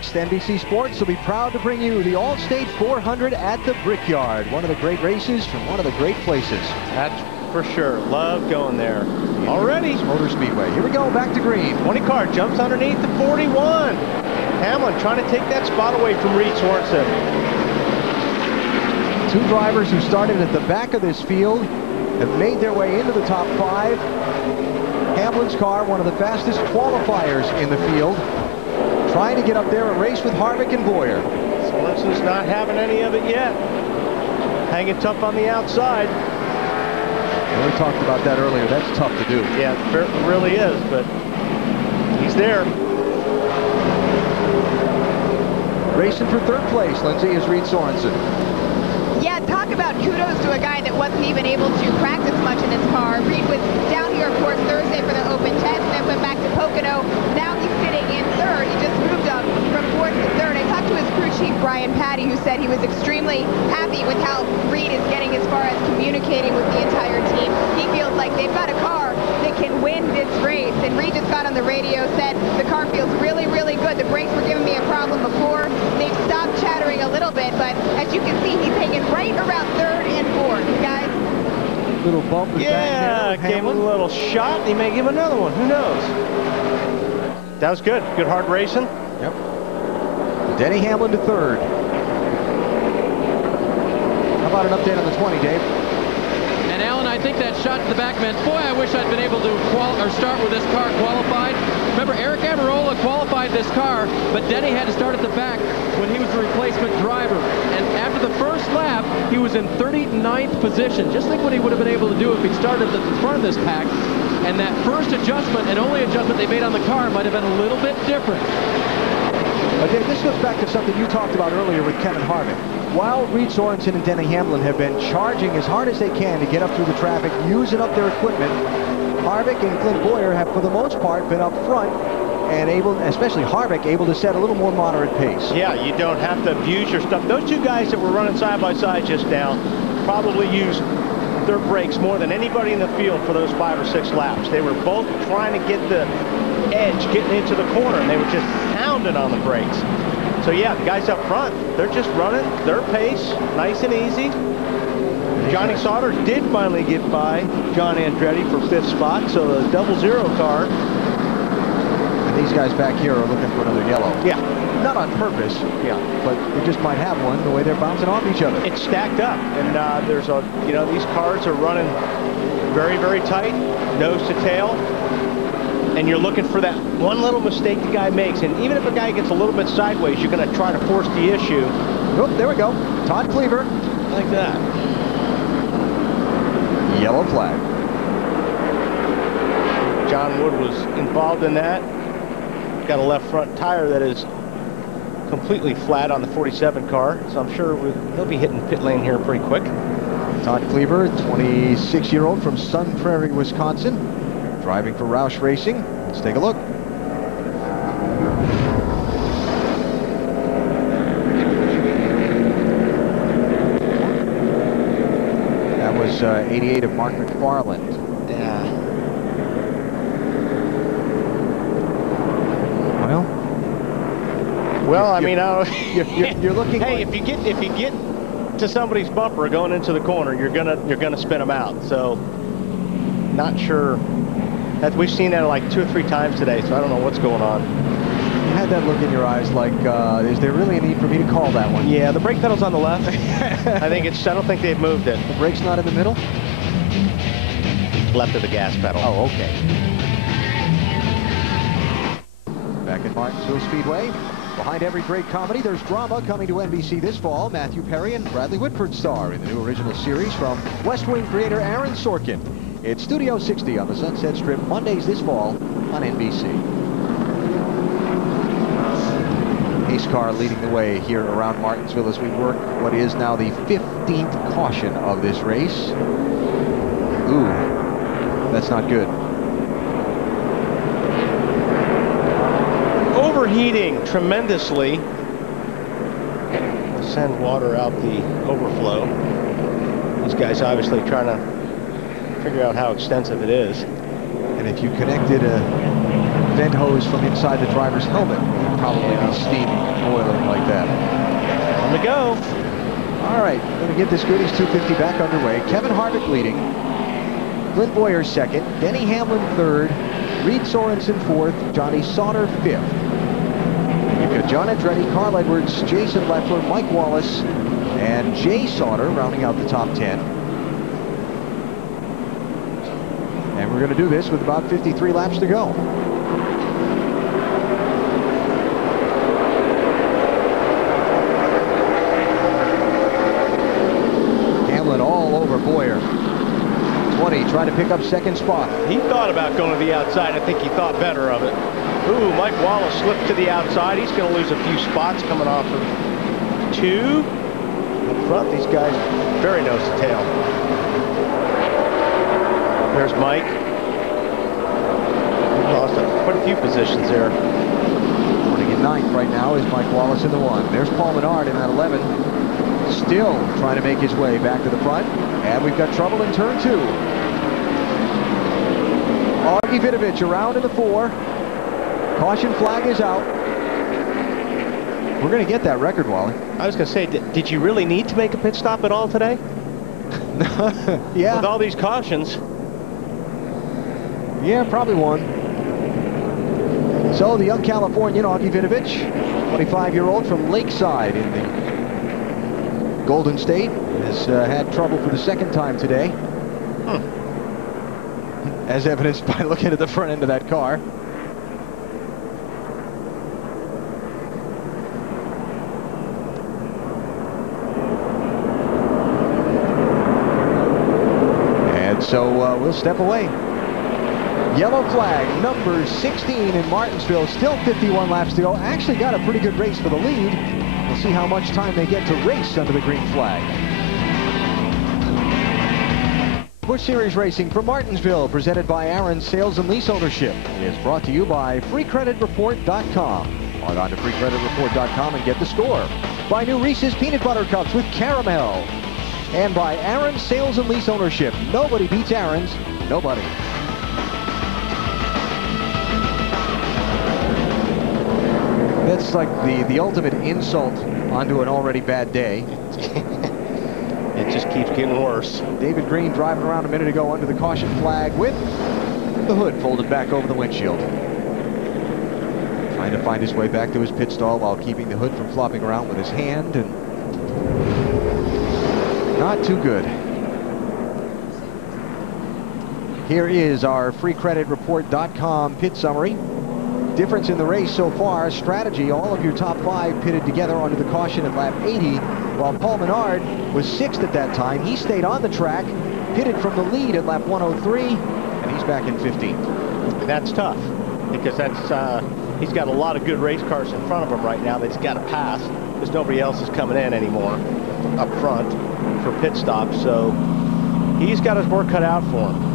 NBC Sports will be proud to bring you the All-State 400 at the Brickyard. One of the great races from one of the great places. That's for sure. Love going there. Already. Motor Speedway. Here we go, back to green. 20 car jumps underneath the 41. Hamlin trying to take that spot away from Reed Sorensen. Two drivers who started at the back of this field have made their way into the top 5. Hamlin's car, one of the fastest qualifiers in the field, trying to get up there, a race with Harvick and Boyer. Sorensen's not having any of it yet. Hanging tough on the outside. Well, we talked about that earlier. That's tough to do. Yeah, it really is, but he's there. Racing for third place, Lindsay, is Reed Sorensen. Yeah, talk about kudos to a guy that wasn't even able to practice much in his car. Reed was down here, of course, Thursday for the open test, and then went back to Pocono. Now he's sitting in third. He just moved up from fourth to third. I talked to his crew chief, Brian Patty, who said he was extremely happy with how Reed is getting as far as communicating with the entire team. He feels like they've got a car that can win this race. And Reed just got on the radio, said the car feels really, really good. The brakes were giving me a problem before. They've stopped chattering a little bit, but as you can see, he's hanging right around third and fourth, guys. Little bump. Yeah, gave him a little shot. He may give another one. Who knows? That was good. Good hard racing. Yep. Denny Hamlin to third. How about an update on the 20, Dave? And Alan, I think that shot to the back meant, boy, I wish I'd been able to start with this car qualified. Remember, Eric Amarola qualified this car, but Denny had to start at the back when he was the replacement driver. And after the first lap, he was in 39th position. Just think what he would have been able to do if he'd started at the front of this pack. And that first adjustment and only adjustment they made on the car might have been a little bit different. Dave, this goes back to something you talked about earlier with Kevin Harvick. While Reed Sorensen and Denny Hamlin have been charging as hard as they can to get up through the traffic, using up their equipment, Harvick and Clint Boyer have, for the most part, been up front and able, especially Harvick, able to set a little more moderate pace. Yeah, you don't have to abuse your stuff. Those two guys that were running side by side just now probably used their brakes more than anybody in the field for those 5 or 6 laps. They were both trying to get the edge, getting into the corner, and they were just pounding on the brakes. So yeah, the guys up front, they're just running their pace, nice and easy. Johnny Sauter did finally get by John Andretti for 5th spot, so the 00 car. And these guys back here are looking for another yellow. Yeah. Not on purpose. Yeah. But they just might have one the way they're bouncing off each other. It's stacked up, and there's a, you know, these cars are running very, very tight, nose to tail. And you're looking for that one little mistake the guy makes. And even if a guy gets a little bit sideways, you're going to try to force the issue. Oh, there we go. Todd Cleaver. Like that. Yellow flag. John Wood was involved in that. Got a left front tire that is completely flat on the 47 car. So I'm sure he'll be hitting pit lane here pretty quick. Todd Cleaver, 26-year-old from Sun Prairie, Wisconsin. Driving for Roush Racing. Let's take a look. That was 88 of Mark McFarland. Yeah. Well, I mean, you're looking. Hey, like, if you get to somebody's bumper going into the corner, you're gonna spin them out. So, not sure. We've seen that like 2 or 3 times today, so I don't know what's going on. You had that look in your eyes like, is there really a need for me to call that one? Yeah, the brake pedal's on the left. I don't think they've moved it. The brake's not in the middle? Left of the gas pedal. Oh, okay. Back at Martinsville Speedway. Behind every great comedy, there's drama coming to NBC this fall. Matthew Perry and Bradley Whitford star in the new original series from West Wing creator Aaron Sorkin. It's Studio 60 on the Sunset Strip, Mondays this fall on NBC. Pace car leading the way here around Martinsville as we work what is now the 15th caution of this race. Ooh, that's not good. Overheating tremendously. We'll send water out the overflow. These guys obviously trying to figure out how extensive it is. And if you connected a vent hose from inside the driver's helmet, you'd probably be steam boiling like that. On the go. All right, going to get this Goody's 250 back underway. Kevin Harvick leading. Clint Boyer second. Denny Hamlin third. Reed Sorensen fourth. Johnny Sauter fifth. You've got John Andretti, Carl Edwards, Jason Leffler, Mike Wallace, and Jay Sauter rounding out the top 10. And we're going to do this with about 53 laps to go. Hamlin all over Boyer. 20, trying to pick up second spot. He thought about going to the outside. I think he thought better of it. Ooh, Mike Wallace slipped to the outside. He's going to lose a few spots coming off of 2. Up front, these guys very nose to tail. There's Mike. He lost quite a few positions there. Running in 9th right now is Mike Wallace in the 1. There's Paul Menard in that 11. Still trying to make his way back to the front. And we've got trouble in turn 2. Augie Vidovich around in the 4. Caution flag is out. We're going to get that record, Wally. I was going to say, did you really need to make a pit stop at all today? Yeah. With all these cautions. Yeah, probably one. So the young Californian, Augie Vidovich, 25-year-old from Lakeside in the Golden State, has had trouble for the second time today. As evidenced by looking at the front end of that car. And so we'll step away. Yellow flag, number 16 in Martinsville. Still 51 laps to go. Actually got a pretty good race for the lead. We'll see how much time they get to race under the green flag. Busch Series Racing from Martinsville, presented by Aaron's Sales and Lease Ownership, is brought to you by FreeCreditReport.com. Log on to FreeCreditReport.com and get the score. By new Reese's Peanut Butter Cups with caramel. And by Aaron's Sales and Lease Ownership. Nobody beats Aaron's. Nobody. That's like the ultimate insult onto an already bad day. It just keeps getting worse. David Green driving around a minute ago under the caution flag with the hood folded back over the windshield. Trying to find his way back to his pit stall while keeping the hood from flopping around with his hand, and not too good. Here is our FreeCreditReport.com pit summary. Difference in the race so far, strategy, all of your top 5 pitted together under the caution at lap 80, while Paul Menard was 6th at that time. He stayed on the track, pitted from the lead at lap 103, and he's back in 15th. That's tough, because he's got a lot of good race cars in front of him right now that he's got to pass, because nobody else is coming in anymore up front for pit stops, so he's got his work cut out for him.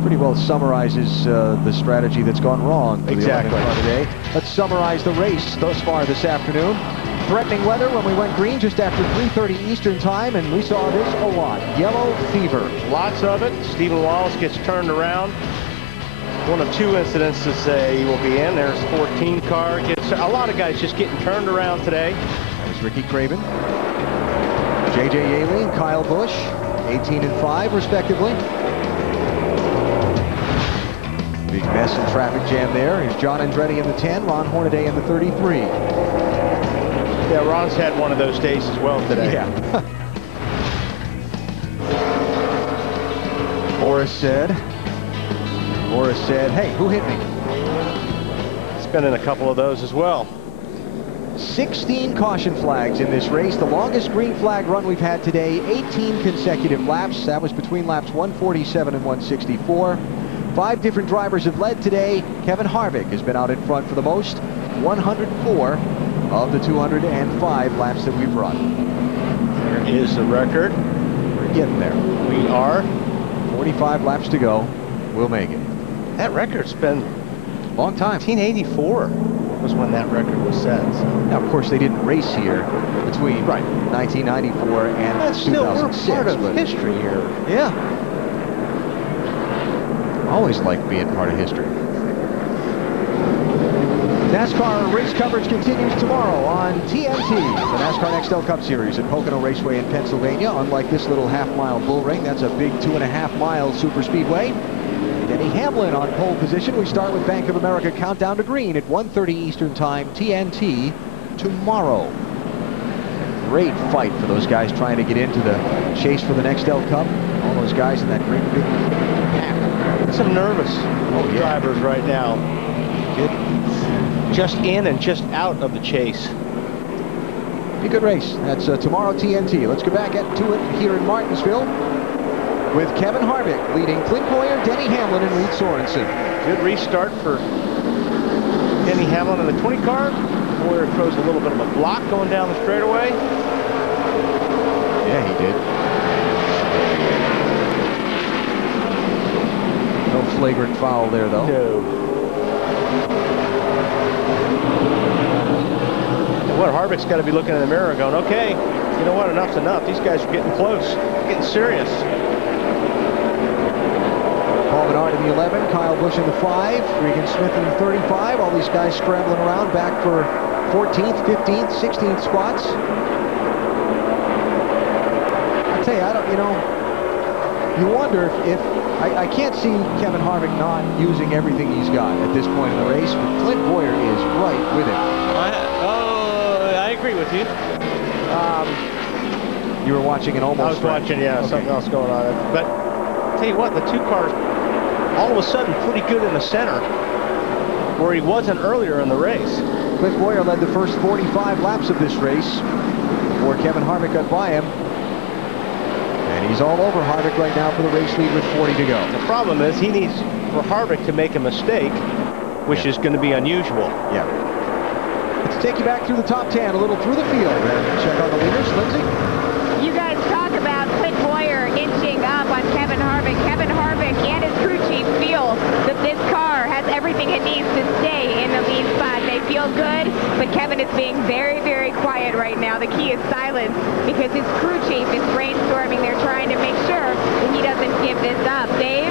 Pretty well summarizes the strategy that's gone wrong for exactly. the 11th car today. Let's summarize the race thus far this afternoon. Threatening weather when we went green just after 3:30 Eastern time, and we saw this a lot. Yellow fever. Lots of it. Stephen Wallace gets turned around. One of 2 incidents to say he will be in. There's 14 car. Gets a lot of guys just getting turned around today. There's Ricky Craven, J.J. Yaley, and Kyle Busch, 18 and 5 respectively. Big mess and traffic jam there. Here's John Andretti in the 10, Ron Hornaday in the 33. Yeah, Ron's had one of those days as well today. Yeah. Boris said, hey, who hit me? It's been in a couple of those as well. 16 caution flags in this race. The longest green flag run we've had today, 18 consecutive laps. That was between laps 147 and 164. 5 different drivers have led today. Kevin Harvick has been out in front for the most, 104 of the 205 laps that we've run. There is the record. We're getting there. We are. 45 laps to go. We'll make it. That record's been a long time. 1984 was when that record was set. So. Now, of course, they didn't race here between 1994 and That's 2006. Still, we're part of history here. Yeah. Always like being part of history. NASCAR race coverage continues tomorrow on TNT. The NASCAR Nextel Cup Series at Pocono Raceway in Pennsylvania. Unlike this little half-mile bull ring, that's a big 2.5-mile super speedway. Denny Hamlin on pole position. We start with Bank of America Countdown to Green at 1:30 Eastern Time, TNT, tomorrow. Great fight for those guys trying to get into the chase for the Nextel Cup. All those guys in that great big pack. Some nervous drivers right now. Good. Just in and just out of the chase. Be a good race. That's tomorrow TNT. Let's go back to it here in Martinsville with Kevin Harvick leading Clint Boyer, Denny Hamlin, and Reed Sorensen. Good restart for Denny Hamlin in the 20 car. Boyer throws a little bit of a block going down the straightaway. Yeah, he did. No flagrant foul there, though. No. What, Harvick's got to be looking in the mirror going, okay, you know what, enough's enough. These guys are getting close, getting serious. Paul Menard in the 11, Kyle Busch in the 5, Regan Smith in the 35. All these guys scrambling around back for 14th, 15th, 16th spots. I tell you, I don't, you know, you wonder if I can't see Kevin Harvick not using everything he's got at this point in the race, but Clint Boyer is right with him. I agree with you. You were watching an almost. I was watching, yeah, something else going on. But I'll tell you what, the two cars all of a sudden pretty good in the center where he wasn't earlier in the race. Clint Boyer led the first 45 laps of this race before Kevin Harvick got by him. And he's all over Harvick right now for the race lead with 40 to go. The problem is he needs for Harvick to make a mistake, which is going to be unusual. Yeah. Let's take you back through the top 10, a little through the field, and check on the leaders. Lindsay? You guys talk about Clint Boyer inching up on Kevin Harvick. Kevin Harvick and his crew chief feel that this car has everything it needs to stay in the lead spot. They feel good, but Kevin is being very, very quiet right now. The key is silence because his crew chief is brainstorming. They're trying to make sure that he doesn't give this up. Dave?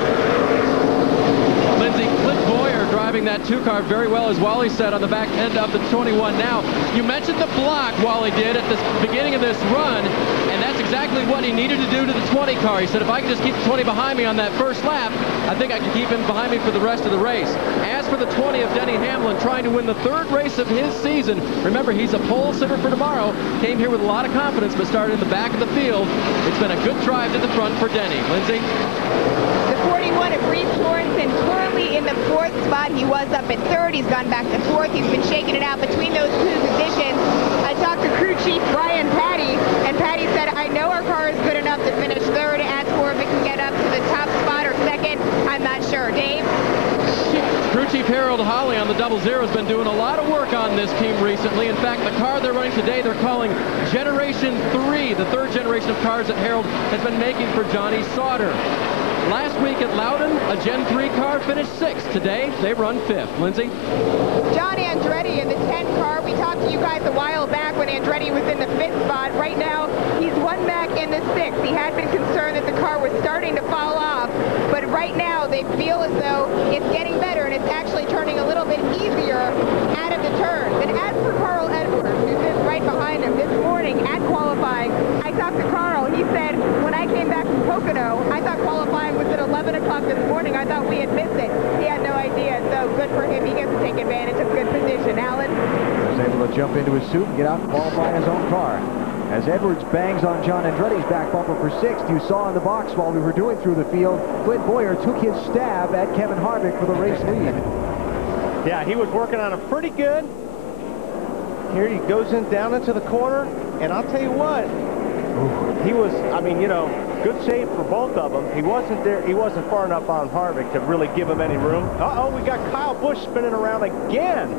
Lindsay, Clint Boyer driving that 2-car very well, as Wally said, on the back end of the 21 now. You mentioned the block Wally did at the beginning of this run, and that's exactly what he needed to do to the 20 car. He said, if I can just keep the 20 behind me on that first lap, I think I can keep him behind me for the rest of the race. As for the 20 of Denny Hamlin, trying to win the 3rd race of his season, remember, he's a pole sitter for tomorrow. Came here with a lot of confidence, but started in the back of the field. It's been a good drive to the front for Denny. Lindsay? The 41 of Reed Sorensen currently in the 4th spot. He was up at 3rd. He's gone back to 4th. He's been shaking it out between those two positions. I talked to crew chief Brian Patty, and Patty said, I know our car is good enough to finish 3rd. As for if it can get up to the top spot or 2nd, I'm not sure. Dave? Crew Chief Harold Holly on the 00 has been doing a lot of work on this team recently. In fact, the car they're running today, they're calling Generation 3, the 3rd generation of cars that Harold has been making for Johnny Sauter. Last week at Loudon, a Gen 3 car finished 6th. Today, they run 5th. Lindsay? John Andretti in the 10 car. We talked to you guys a while back when Andretti was in the 5th spot. Right now, he's one back in the 6th. He had been concerned that the car was starting to fall off, but right now they feel as though it's getting better and it's actually turning a little bit easier out of the turn. And as for Carl Edwards, who sits right behind him this morning at qualifying, I talked to Carl. He said, when I came back from Pocono, I thought qualifying was at 11 o'clock this morning. I thought we had missed it. He had no idea, so good for him. He gets to take advantage of good position. Alan? He was able to jump into his suit and get out and qualify his own car. As Edwards bangs on John Andretti's back bumper for 6th, you saw in the box while we were doing through the field, Clint Boyer took his stab at Kevin Harvick for the race lead. Yeah, he was working on him pretty good. Here he goes in down into the corner, and I'll tell you what, he was, I mean, you know, good save for both of them. He wasn't there, he wasn't far enough on Harvick to really give him any room. Uh-oh, we got Kyle Busch spinning around again.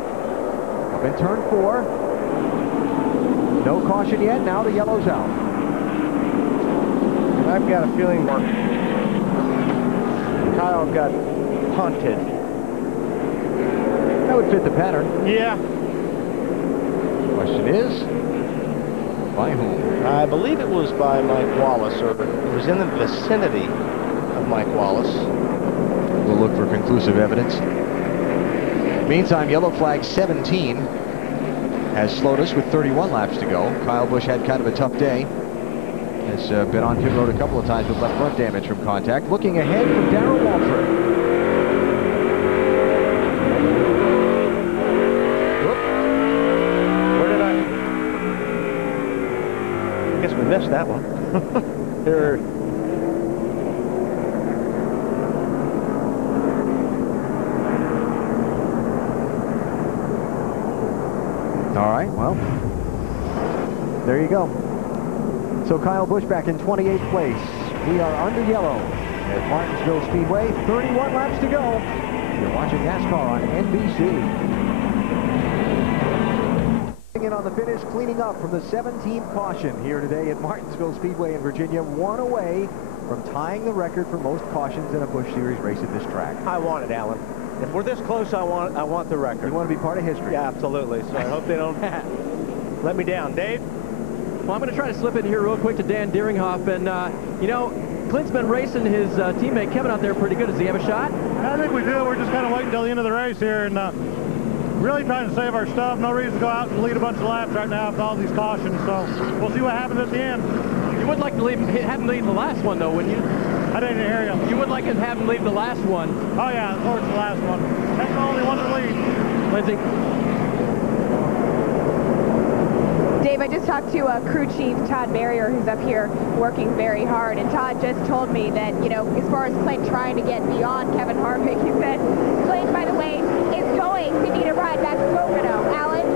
Up in turn 4. No caution yet, now the yellow's out. And I've got a feeling Kyle got punted. That would fit the pattern. Yeah. Question is, by whom? I believe it was by Mike Wallace, or it was in the vicinity of Mike Wallace. We'll look for conclusive evidence. Meantime, yellow flag 17 has slowed us with 31 laps to go. Kyle Busch had kind of a tough day. Has been on pit road a couple of times with left front damage from contact. Looking ahead from Darrell Waltrip. Where did I guess we missed that one. There. All right, well, there you go. So Kyle Busch back in 28th place. We are under yellow at Martinsville Speedway. 31 laps to go. You're watching NASCAR on NBC. In on the finish, cleaning up from the 17th caution here today at Martinsville Speedway in Virginia. One away from tying the record for most cautions in a Busch Series race at this track. I want it, Alan. If we're this close, I want the record. You want to be part of history. Yeah, absolutely. So I hope they don't let me down. Dave? Well, I'm going to try to slip in here real quick to Dan Deeringhoff. And, you know, Clint's been racing his teammate Kevin out there pretty good. Does he have a shot? I think we do. We're just kind of waiting until the end of the race here and really trying to save our stuff. No reason to go out and lead a bunch of laps right now with all these cautions. So we'll see what happens at the end. You would like to have him lead the last one, though, wouldn't you? I didn't hear you. You would like to have him lead the last one. Oh, yeah, of course, the last one. That's the only one to lead. Lindsay? Dave, I just talked to crew chief Todd Barrier, who's up here working very hard, and Todd just told me that, you know, as far as Clint trying to get beyond Kevin Harvick, he said, Clint, by the way, is going to need a ride back to Pocono. Alan?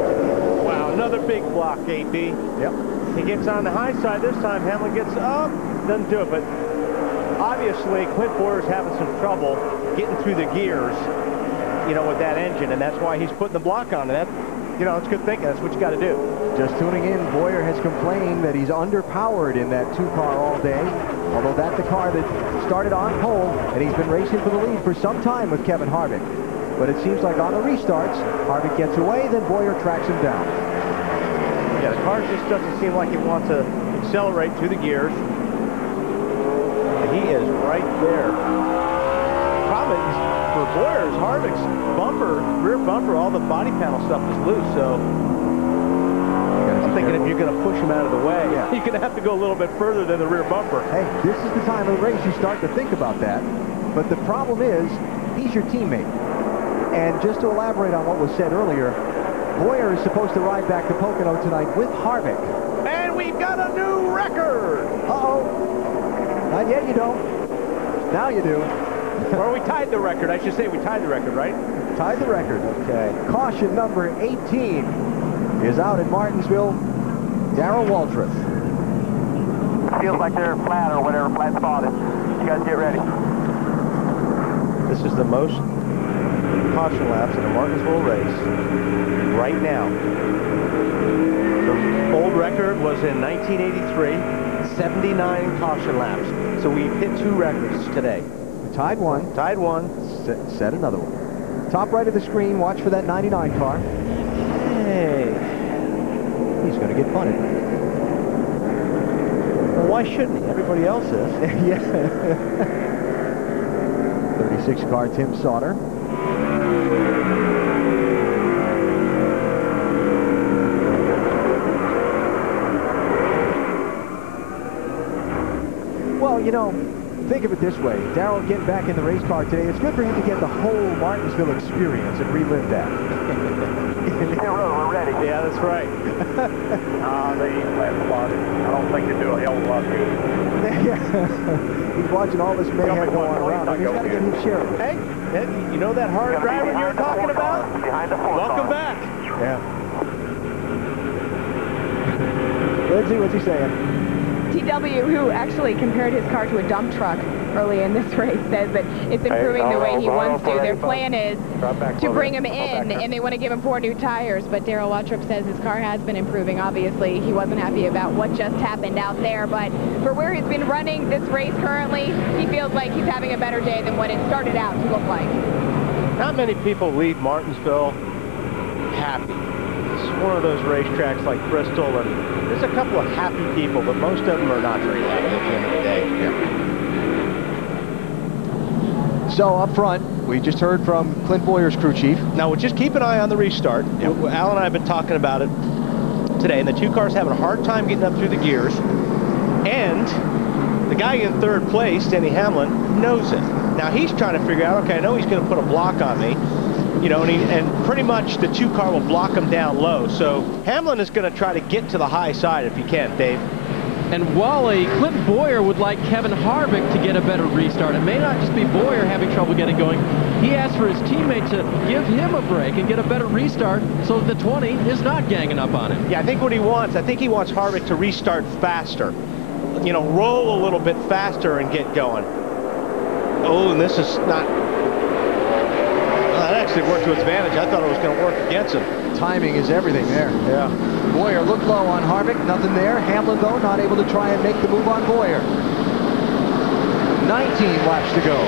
Wow, another big block, AB. Yep. He gets on the high side this time. Hamlin gets up, doesn't do it, but obviously Clint Bowyer's having some trouble getting through the gears, you know, with that engine, and that's why he's putting the block on. And that, you know, it's good thinking. That's what you got to do. Just tuning in, Bowyer has complained that he's underpowered in that 2-car all day, although that's the car that started on pole, and he's been racing for the lead for some time with Kevin Harvick. But it seems like on the restarts, Harvick gets away, then Bowyer tracks him down. Yeah, the car just doesn't seem like it wants to accelerate through the gears. And he is right there. Problem is, for Bowyer, Harvick's bumper, rear bumper, all the body panel stuff is loose, so I'm thinking if you're going to push him out of the way, you're going to have to go a little bit further than the rear bumper. Hey, this is the time of the race you start to think about that. But the problem is, he's your teammate. And just to elaborate on what was said earlier, Bowyer is supposed to ride back to Pocono tonight with Harvick. And we've got a new record! Uh-oh. Not yet, you don't. Now you do. Or we tied the record. I should say we tied the record, right? Tied the record. Okay. Caution number 18 is out at Martinsville. Darrell Waltrip. Feels like they're flat or whatever, flat spot is. You guys get ready. This is the most caution laps in a Martinsville race right now. The old record was in 1983, 79 caution laps. So we hit 2 records today. Tied one. Tied one. Set another one. Top right of the screen, watch for that 99 car. Hey. He's going to get punted. Well, why shouldn't he? Everybody else is. Yeah. 36 car Tim Sauter. Well, you know, think of it this way. Darrell getting back in the race car today, it's good for him to get the whole Martinsville experience and relive that. We're ready. Yeah, that's right. They flat spotted. I don't think they do a hell of a lot good. He's watching all this mayhem go on around him. He's got to get his share of it. Hey, you know that hard driving you were talking about? Welcome back. Yeah. Lindsay, what's he saying? TW, who actually compared his car to a dump truck early in this race, says that it's improving the way he wants to. Their plan is to bring him in, and they want to give him 4 new tires. But Darrell Waltrip says his car has been improving. Obviously, he wasn't happy about what just happened out there, but for where he's been running this race currently, he feels like he's having a better day than what it started out to look like. Not many people leave Martinsville happy. It's one of those racetracks like Bristol, and there's a couple of happy people, but most of them are not very happy at the end of the day. Yeah. So up front, we just heard from Clint Bowyer's crew chief. Now we'll just keep an eye on the restart. Yep. Al and I have been talking about it today, and the two cars having a hard time getting up through the gears. And the guy in third place, Denny Hamlin, knows it. Now he's trying to figure out, okay, I know he's going to put a block on me, you know, and pretty much the 2 car will block him down low. So Hamlin is going to try to get to the high side if he can, Dave. And Wally, Clint Bowyer would like Kevin Harvick to get a better restart. It may not just be Bowyer having trouble getting going. He asked for his teammate to give him a break and get a better restart so that the 20 is not ganging up on him. Yeah, I think what he wants, Harvick to restart faster. You know, roll a little bit faster and get going. Oh, and this is not... Well, that actually worked to his advantage. I thought it was going to work against him. Timing is everything there. Yeah. Bowyer looked low on Harvick, nothing there. Hamlin, though, not able to try and make the move on Bowyer. 19 laps to go.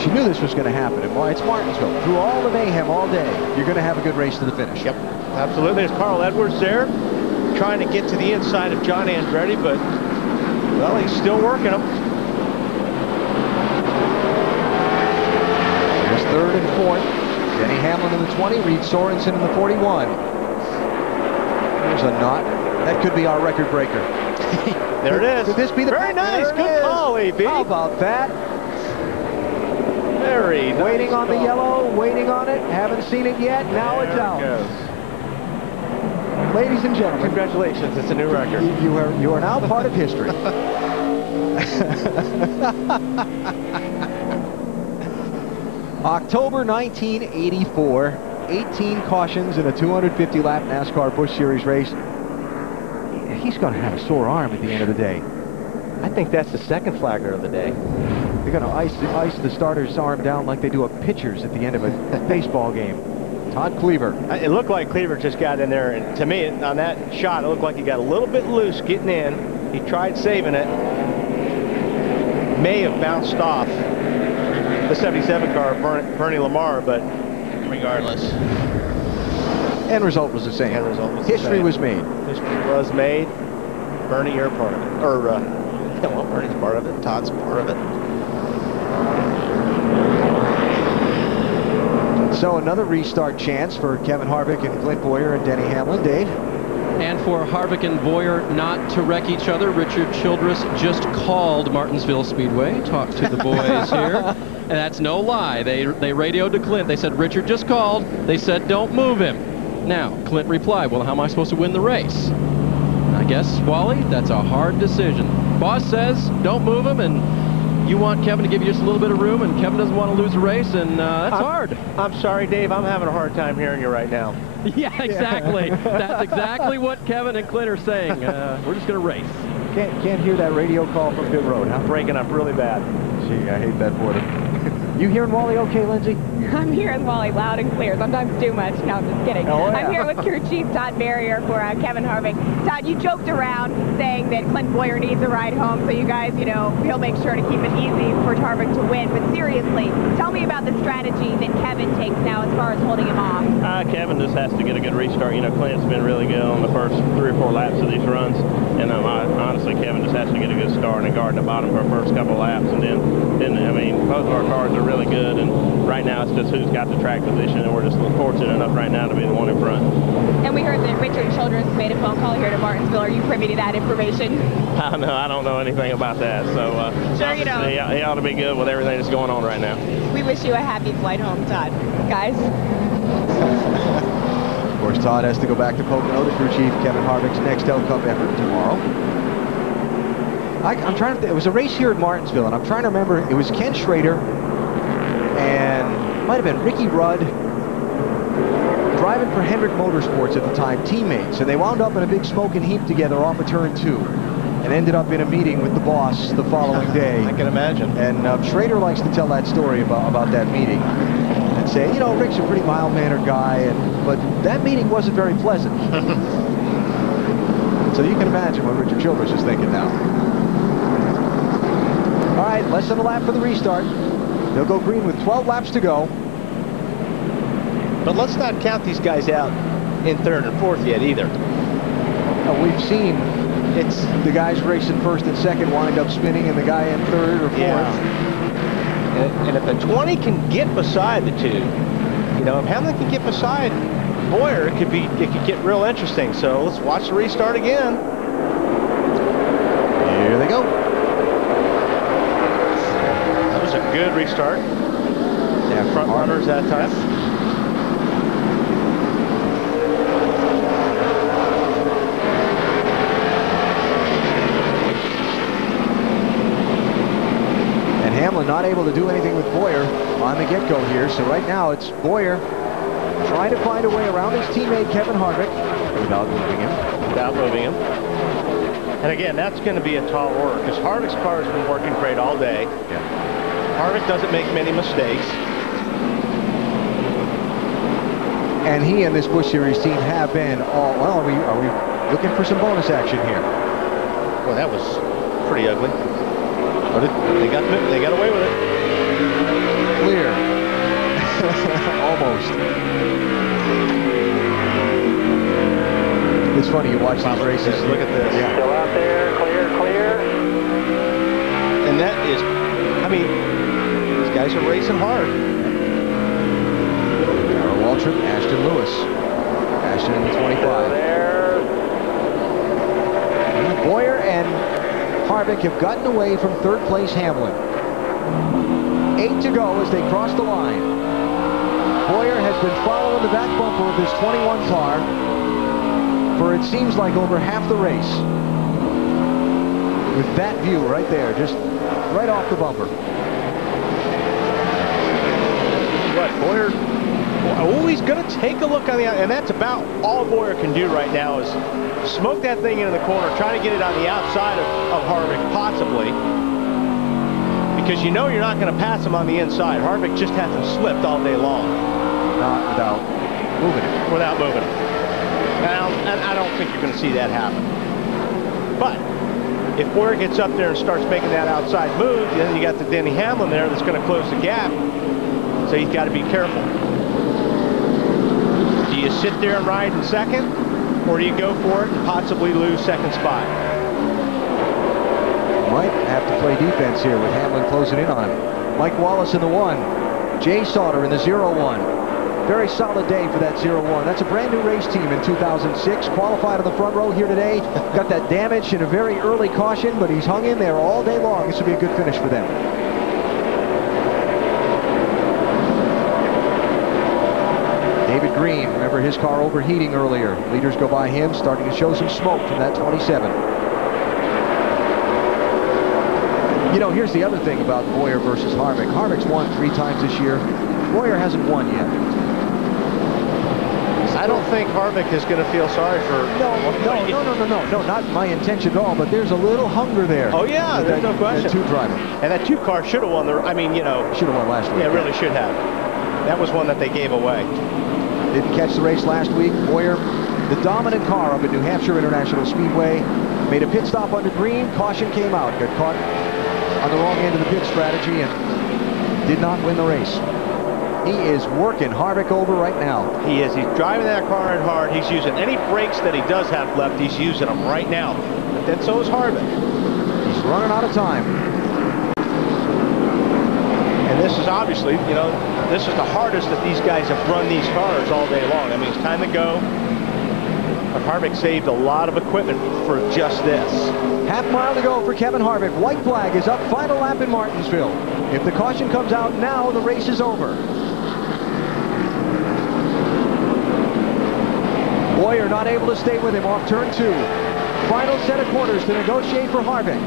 She knew this was going to happen. It's Martinsville. Through all the mayhem all day, you're going to have a good race to the finish. Yep, absolutely. There's Carl Edwards there, trying to get to the inside of John Andretti, but, well, he's still working him. There's third and fourth. Denny Hamlin in the 20, Reed Sorensen in the 41. There's a knot. That could be our record breaker. There it is. Could this be the... Very nice. Good call, AB. How about that? Very nice. Waiting on the yellow, waiting on it. Haven't seen it yet. Now it's out. Ladies and gentlemen, congratulations. It's a new record. You are now part of history. October 1984, 18 cautions in a 250-lap NASCAR Busch Series race. He's going to have a sore arm at the end of the day. I think that's the second flagger of the day. They're going to ice the starter's arm down like they do a pitcher's at the end of a baseball game. Todd Cleaver. It looked like Cleaver just got in there, and to me, on that shot, it looked like he got a little bit loose getting in. He tried saving it. May have bounced off the 77 car of Bernie Lamar, but regardless. End result was the same. End result was History was made. History was made. Bernie, you're part of it. Or, yeah, well, Bernie's part of it. Todd's part of it. So another restart chance for Kevin Harvick and Clint Bowyer and Denny Hamlin. Dave? And for Harvick and Bowyer not to wreck each other, Richard Childress just called Martinsville Speedway, talked to the boys here, and that's no lie. They radioed to Clint. They said, Richard just called. They said, don't move him. Now, Clint replied, well, how am I supposed to win the race? I guess, Wally, that's a hard decision. Boss says, don't move him, and you want Kevin to give you just a little bit of room, and Kevin doesn't want to lose a race, and that's hard. I'm sorry, Dave. I'm having a hard time hearing you right now. Yeah, exactly. That's exactly what Kevin and Clint are saying. We're just going to race. Can't hear that radio call from pit road, huh? Breaking up really bad. Gee, I hate that for them. You hearing Wally okay, Lindsay? I'm hearing Wally loud and clear, sometimes too much. No, I'm just kidding. Oh, yeah. I'm here with crew chief Todd Barrier for Kevin Harvick. Todd, you joked around saying that Clint Bowyer needs a ride home, so you guys, you know, he'll make sure to keep it easy for Harvick to win. But seriously, tell me about the strategy that Kevin takes now as far as holding him off. Kevin just has to get a good restart. You know, Clint's been really good on the first 3 or 4 laps of these runs, and honestly, Kevin just has to get a good start and guard the bottom for the first couple of laps, and then I mean, both of our cars are really good, and right now it's just who's got the track position, and we're just fortunate enough right now to be the one in front. And we heard that Richard Childress made a phone call here to Martinsville. Are you privy to that information? I don't know anything about that, so sure you don't. He ought to be good with everything that's going on right now. We wish you a happy flight home, Todd. Guys? Of course, Todd has to go back to Pocono, the crew chief, Kevin Harvick's next L Cup effort tomorrow. I'm trying to think. It was a race here at Martinsville, and I'm trying to remember. It was Ken Schrader and might have been Ricky Rudd driving for Hendrick Motorsports at the time, teammates, and they wound up in a big smoking heap together off of turn 2 and ended up in a meeting with the boss the following day. I can imagine. And Schrader likes to tell that story about that meeting and say, you know, Rick's a pretty mild-mannered guy, but that meeting wasn't very pleasant. So you can imagine what Richard Childress is thinking now. All right, less than a lap for the restart. They'll go green with 12 laps to go. But let's not count these guys out in 3rd and 4th yet either. We've seen it's the guys racing 1st and 2nd wind up spinning, and the guy in 3rd or 4th. Yeah. And if the 20 can get beside the 2, you know, if Hamlin can get beside Boyer, it could get real interesting. So let's watch the restart again. Here they go. That was a good restart. Yeah, front runners that time. And Hamlin not able to do anything with Boyer on the get-go here. So right now it's Boyer trying to find a way around his teammate Kevin Harvick without moving him. And again, that's going to be a tall order because Harvick's car has been working great all day. Yeah. Harvick doesn't make many mistakes. And he and this Busch Series team have been all, well, are we looking for some bonus action here? Well, that was pretty ugly. But they got away with it. Clear. Almost. It's funny, you watch these races. Look at this. Yeah. Still out there, clear. And that is, I mean, these guys are racing hard. Darrell Waltrip, Ashton Lewis. Ashton in the 25. There. Boyer and Harvick have gotten away from 3rd place Hamlin. 8 to go as they cross the line. Boyer has been following the back bumper of his 21 car for it seems like over half the race. With that view right there, just right off the bumper. But Boyer, oh, he's going to take a look on the outside, and that's about all Boyer can do right now is smoke that thing into the corner, try to get it on the outside of Harvick, possibly. Because you know you're not going to pass him on the inside. Harvick just hasn't slipped all day long. Not without moving it. Without moving it. And I don't think you're going to see that happen. But if Boyer gets up there and starts making that outside move, then you got the Denny Hamlin there that's going to close the gap. So he's got to be careful. Do you sit there and ride in 2nd, or do you go for it and possibly lose 2nd spot? Might have to play defense here with Hamlin closing in on him. Mike Wallace in the 1. Jay Sauter in the 0-1. Very solid day for that 0-1. That's a brand new race team in 2006. Qualified on the front row here today. Got that damage in a very early caution, but he's hung in there all day long. This will be a good finish for them. David Green, remember his car overheating earlier. Leaders go by him, starting to show some smoke from that 27. You know, here's the other thing about Boyer versus Harvick. Harvick's won 3 times this year. Boyer hasn't won yet. I don't think Harvick is going to feel sorry for... No, not my intention at all, but there's a little hunger there. Oh, yeah, there's no question. That 2 driver. And that 2 car should have won the... I mean, you know... Should have won last week. Yeah, really should have. That was one that they gave away. Didn't catch the race last week. Boyer, the dominant car up at New Hampshire International Speedway, made a pit stop under green. Caution came out. Got caught on the wrong end of the pit strategy and did not win the race. He is working Harvick over right now. He is. He's driving that car in hard. He's using any brakes that he does have left. He's using them right now. But then so is Harvick. He's running out of time. And this is obviously, you know, this is the hardest that these guys have run these cars all day long. I mean, it's time to go. But Harvick saved a lot of equipment for just this. Half mile to go for Kevin Harvick. White flag is up. Final lap in Martinsville. If the caution comes out now, the race is over. Boyer not able to stay with him off turn 2. Final set of corners to negotiate for Harvick.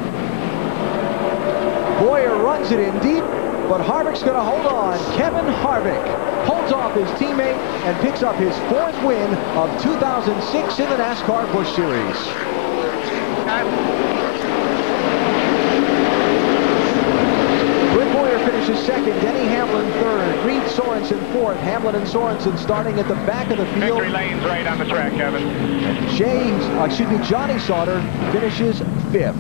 Boyer runs it in deep, but Harvick's going to hold on. Kevin Harvick holds off his teammate and picks up his 4th win of 2006 in the NASCAR Busch Series. Finishes 2nd, Denny Hamlin 3rd, Reed Sorensen 4th, Hamlin and Sorensen starting at the back of the field. Victory lane's right on the track, Kevin. And Johnny Sauter finishes 5th.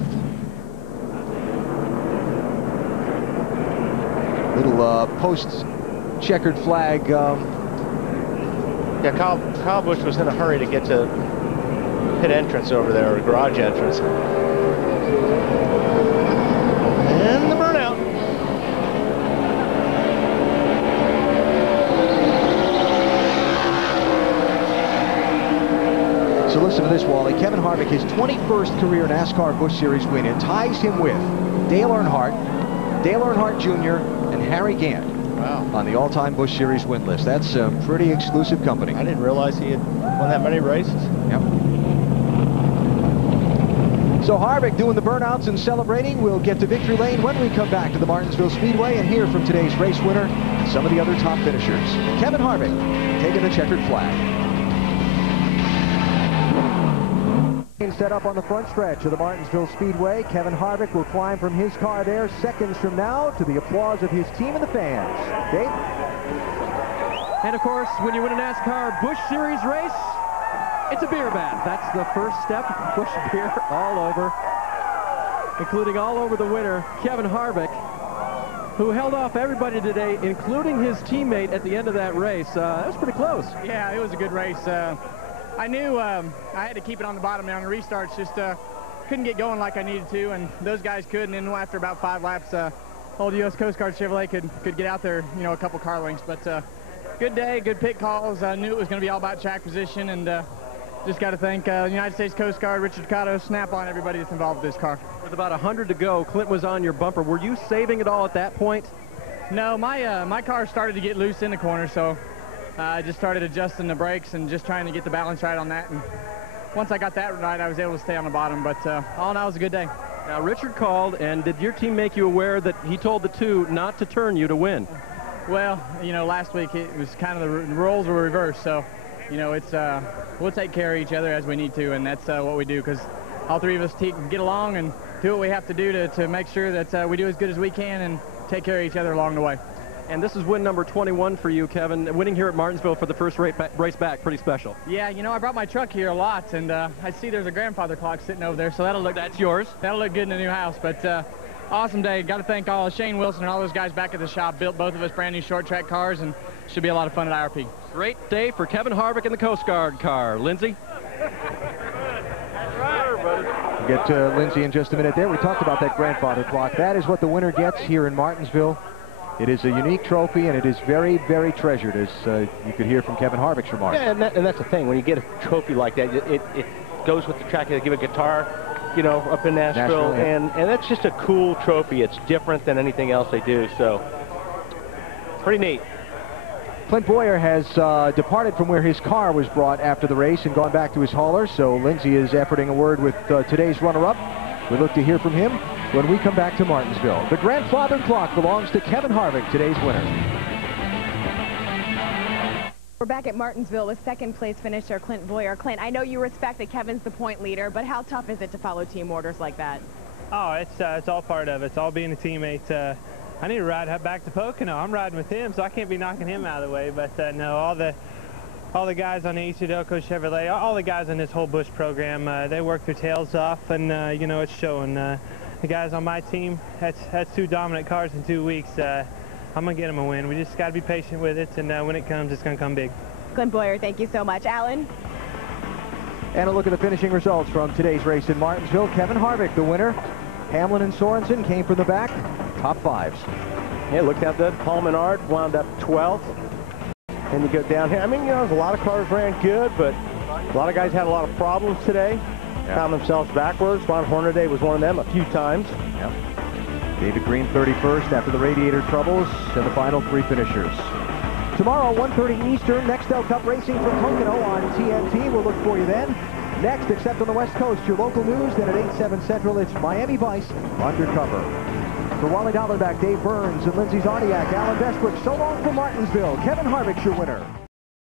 Little post-checkered flag. Yeah, Kyle Busch was in a hurry to get to pit entrance over there, or garage entrance. And the burnout. So listen to this, Wally. Kevin Harvick, his 21st career NASCAR Busch Series win. It ties him with Dale Earnhardt Jr., and Harry Gant. Wow. On the all-time Busch Series win list. That's a pretty exclusive company. I didn't realize he had won that many races. Yep. So Harvick doing the burnouts and celebrating. We'll get to victory lane when we come back to the Martinsville Speedway and hear from today's race winner and some of the other top finishers. Kevin Harvick taking the checkered flag. Set up on the front stretch of the Martinsville Speedway. Kevin Harvick will climb from his car there seconds from now to the applause of his team and the fans. Dave? And of course, when you win a NASCAR Busch Series race, it's a beer bath. That's the first step. Busch beer all over, including all over the winner, Kevin Harvick, who held off everybody today, including his teammate at the end of that race. That was pretty close. Yeah, it was a good race. I knew I had to keep it on the bottom and on the restarts, just couldn't get going like I needed to, and those guys could, and then after about 5 laps, old U.S. Coast Guard Chevrolet could get out there, you know, a couple car lengths. But good day, good pit calls. I knew it was going to be all about track position, and just got to thank the United States Coast Guard, Richard Ducato, Snap-on, everybody that's involved with this car. With about 100 to go, Clint was on your bumper. Were you saving it all at that point? No, my car started to get loose in the corner, so I just started adjusting the brakes and just trying to get the balance right on that. And once I got that right, I was able to stay on the bottom. But all in all, it was a good day. Now, Richard called, and did your team make you aware that he told the two not to turn you to win? Well, you know, last week it was kind of the roles were reversed. So, you know, it's we'll take care of each other as we need to, and that's what we do, because all three of us get along and do what we have to do to make sure that we do as good as we can and take care of each other along the way. And this is win number 21 for you, Kevin. Winning here at Martinsville for the first race back, pretty special. Yeah, you know, I brought my truck here a lot, and I see there's a grandfather clock sitting over there, so that'll look... That's yours. That'll look good in the new house, but awesome day. Got to thank Shane Wilson and all those guys back at the shop. Built both of us brand new short track cars, and should be a lot of fun at IRP. Great day for Kevin Harvick in the Coast Guard car. Lindsay? We'll get to Lindsay in just a minute there. We talked about that grandfather clock. That is what the winner gets here in Martinsville. It is a unique trophy, and it is very, very treasured, as you could hear from Kevin Harvick's remarks. Yeah, and that's the thing. When you get a trophy like that, it goes with the track. They give a guitar, you know, up in Nashville, yeah. and that's just a cool trophy. It's different than anything else they do, so pretty neat. Clint Boyer has departed from where his car was brought after the race and gone back to his hauler, so Lindsay is efforting a word with today's runner-up. We look to hear from him when we come back to Martinsville. The grandfather clock belongs to Kevin Harvick, today's winner. We're back at Martinsville with second place finisher Clint Boyer. Clint, I know you respect that Kevin's the point leader, but how tough is it to follow team orders like that? Oh, it's all part of it. It's all being a teammate. I need to ride back to Pocono. I'm riding with him, so I can't be knocking him out of the way. But no, all the guys on the East Sudoku Chevrolet, all the guys in this whole Busch program, they work their tails off, and you know, it's showing. The guys on my team, that's 2 dominant cars in 2 weeks. I'm gonna get them a win. We just got to be patient with it, and when it comes, it's gonna come big. Clint Boyer, thank you so much. Alan? And a look at the finishing results from today's race in Martinsville. Kevin Harvick, the winner. Hamlin and Sorensen came from the back. Top 5s. Yeah, looked out good. Paul Menard wound up 12th. And you go down here. I mean, you know, a lot of cars ran good, but a lot of guys had a lot of problems today. Yeah. Found themselves backwards. Ron Hornaday was one of them a few times. Yeah. David Green 31st after the radiator troubles, and the final 3 finishers. Tomorrow, 1:30 Eastern, Nextel Cup Racing from Pocono on TNT. We'll look for you then. Next, except on the West Coast, your local news. Then at 8/7 Central, it's Miami Vice Undercover. For Wally Dollarback, Dave Burns, and Lindsey Zarniak, Alan Bestwick, so long from Martinsville. Kevin Harvick's your winner.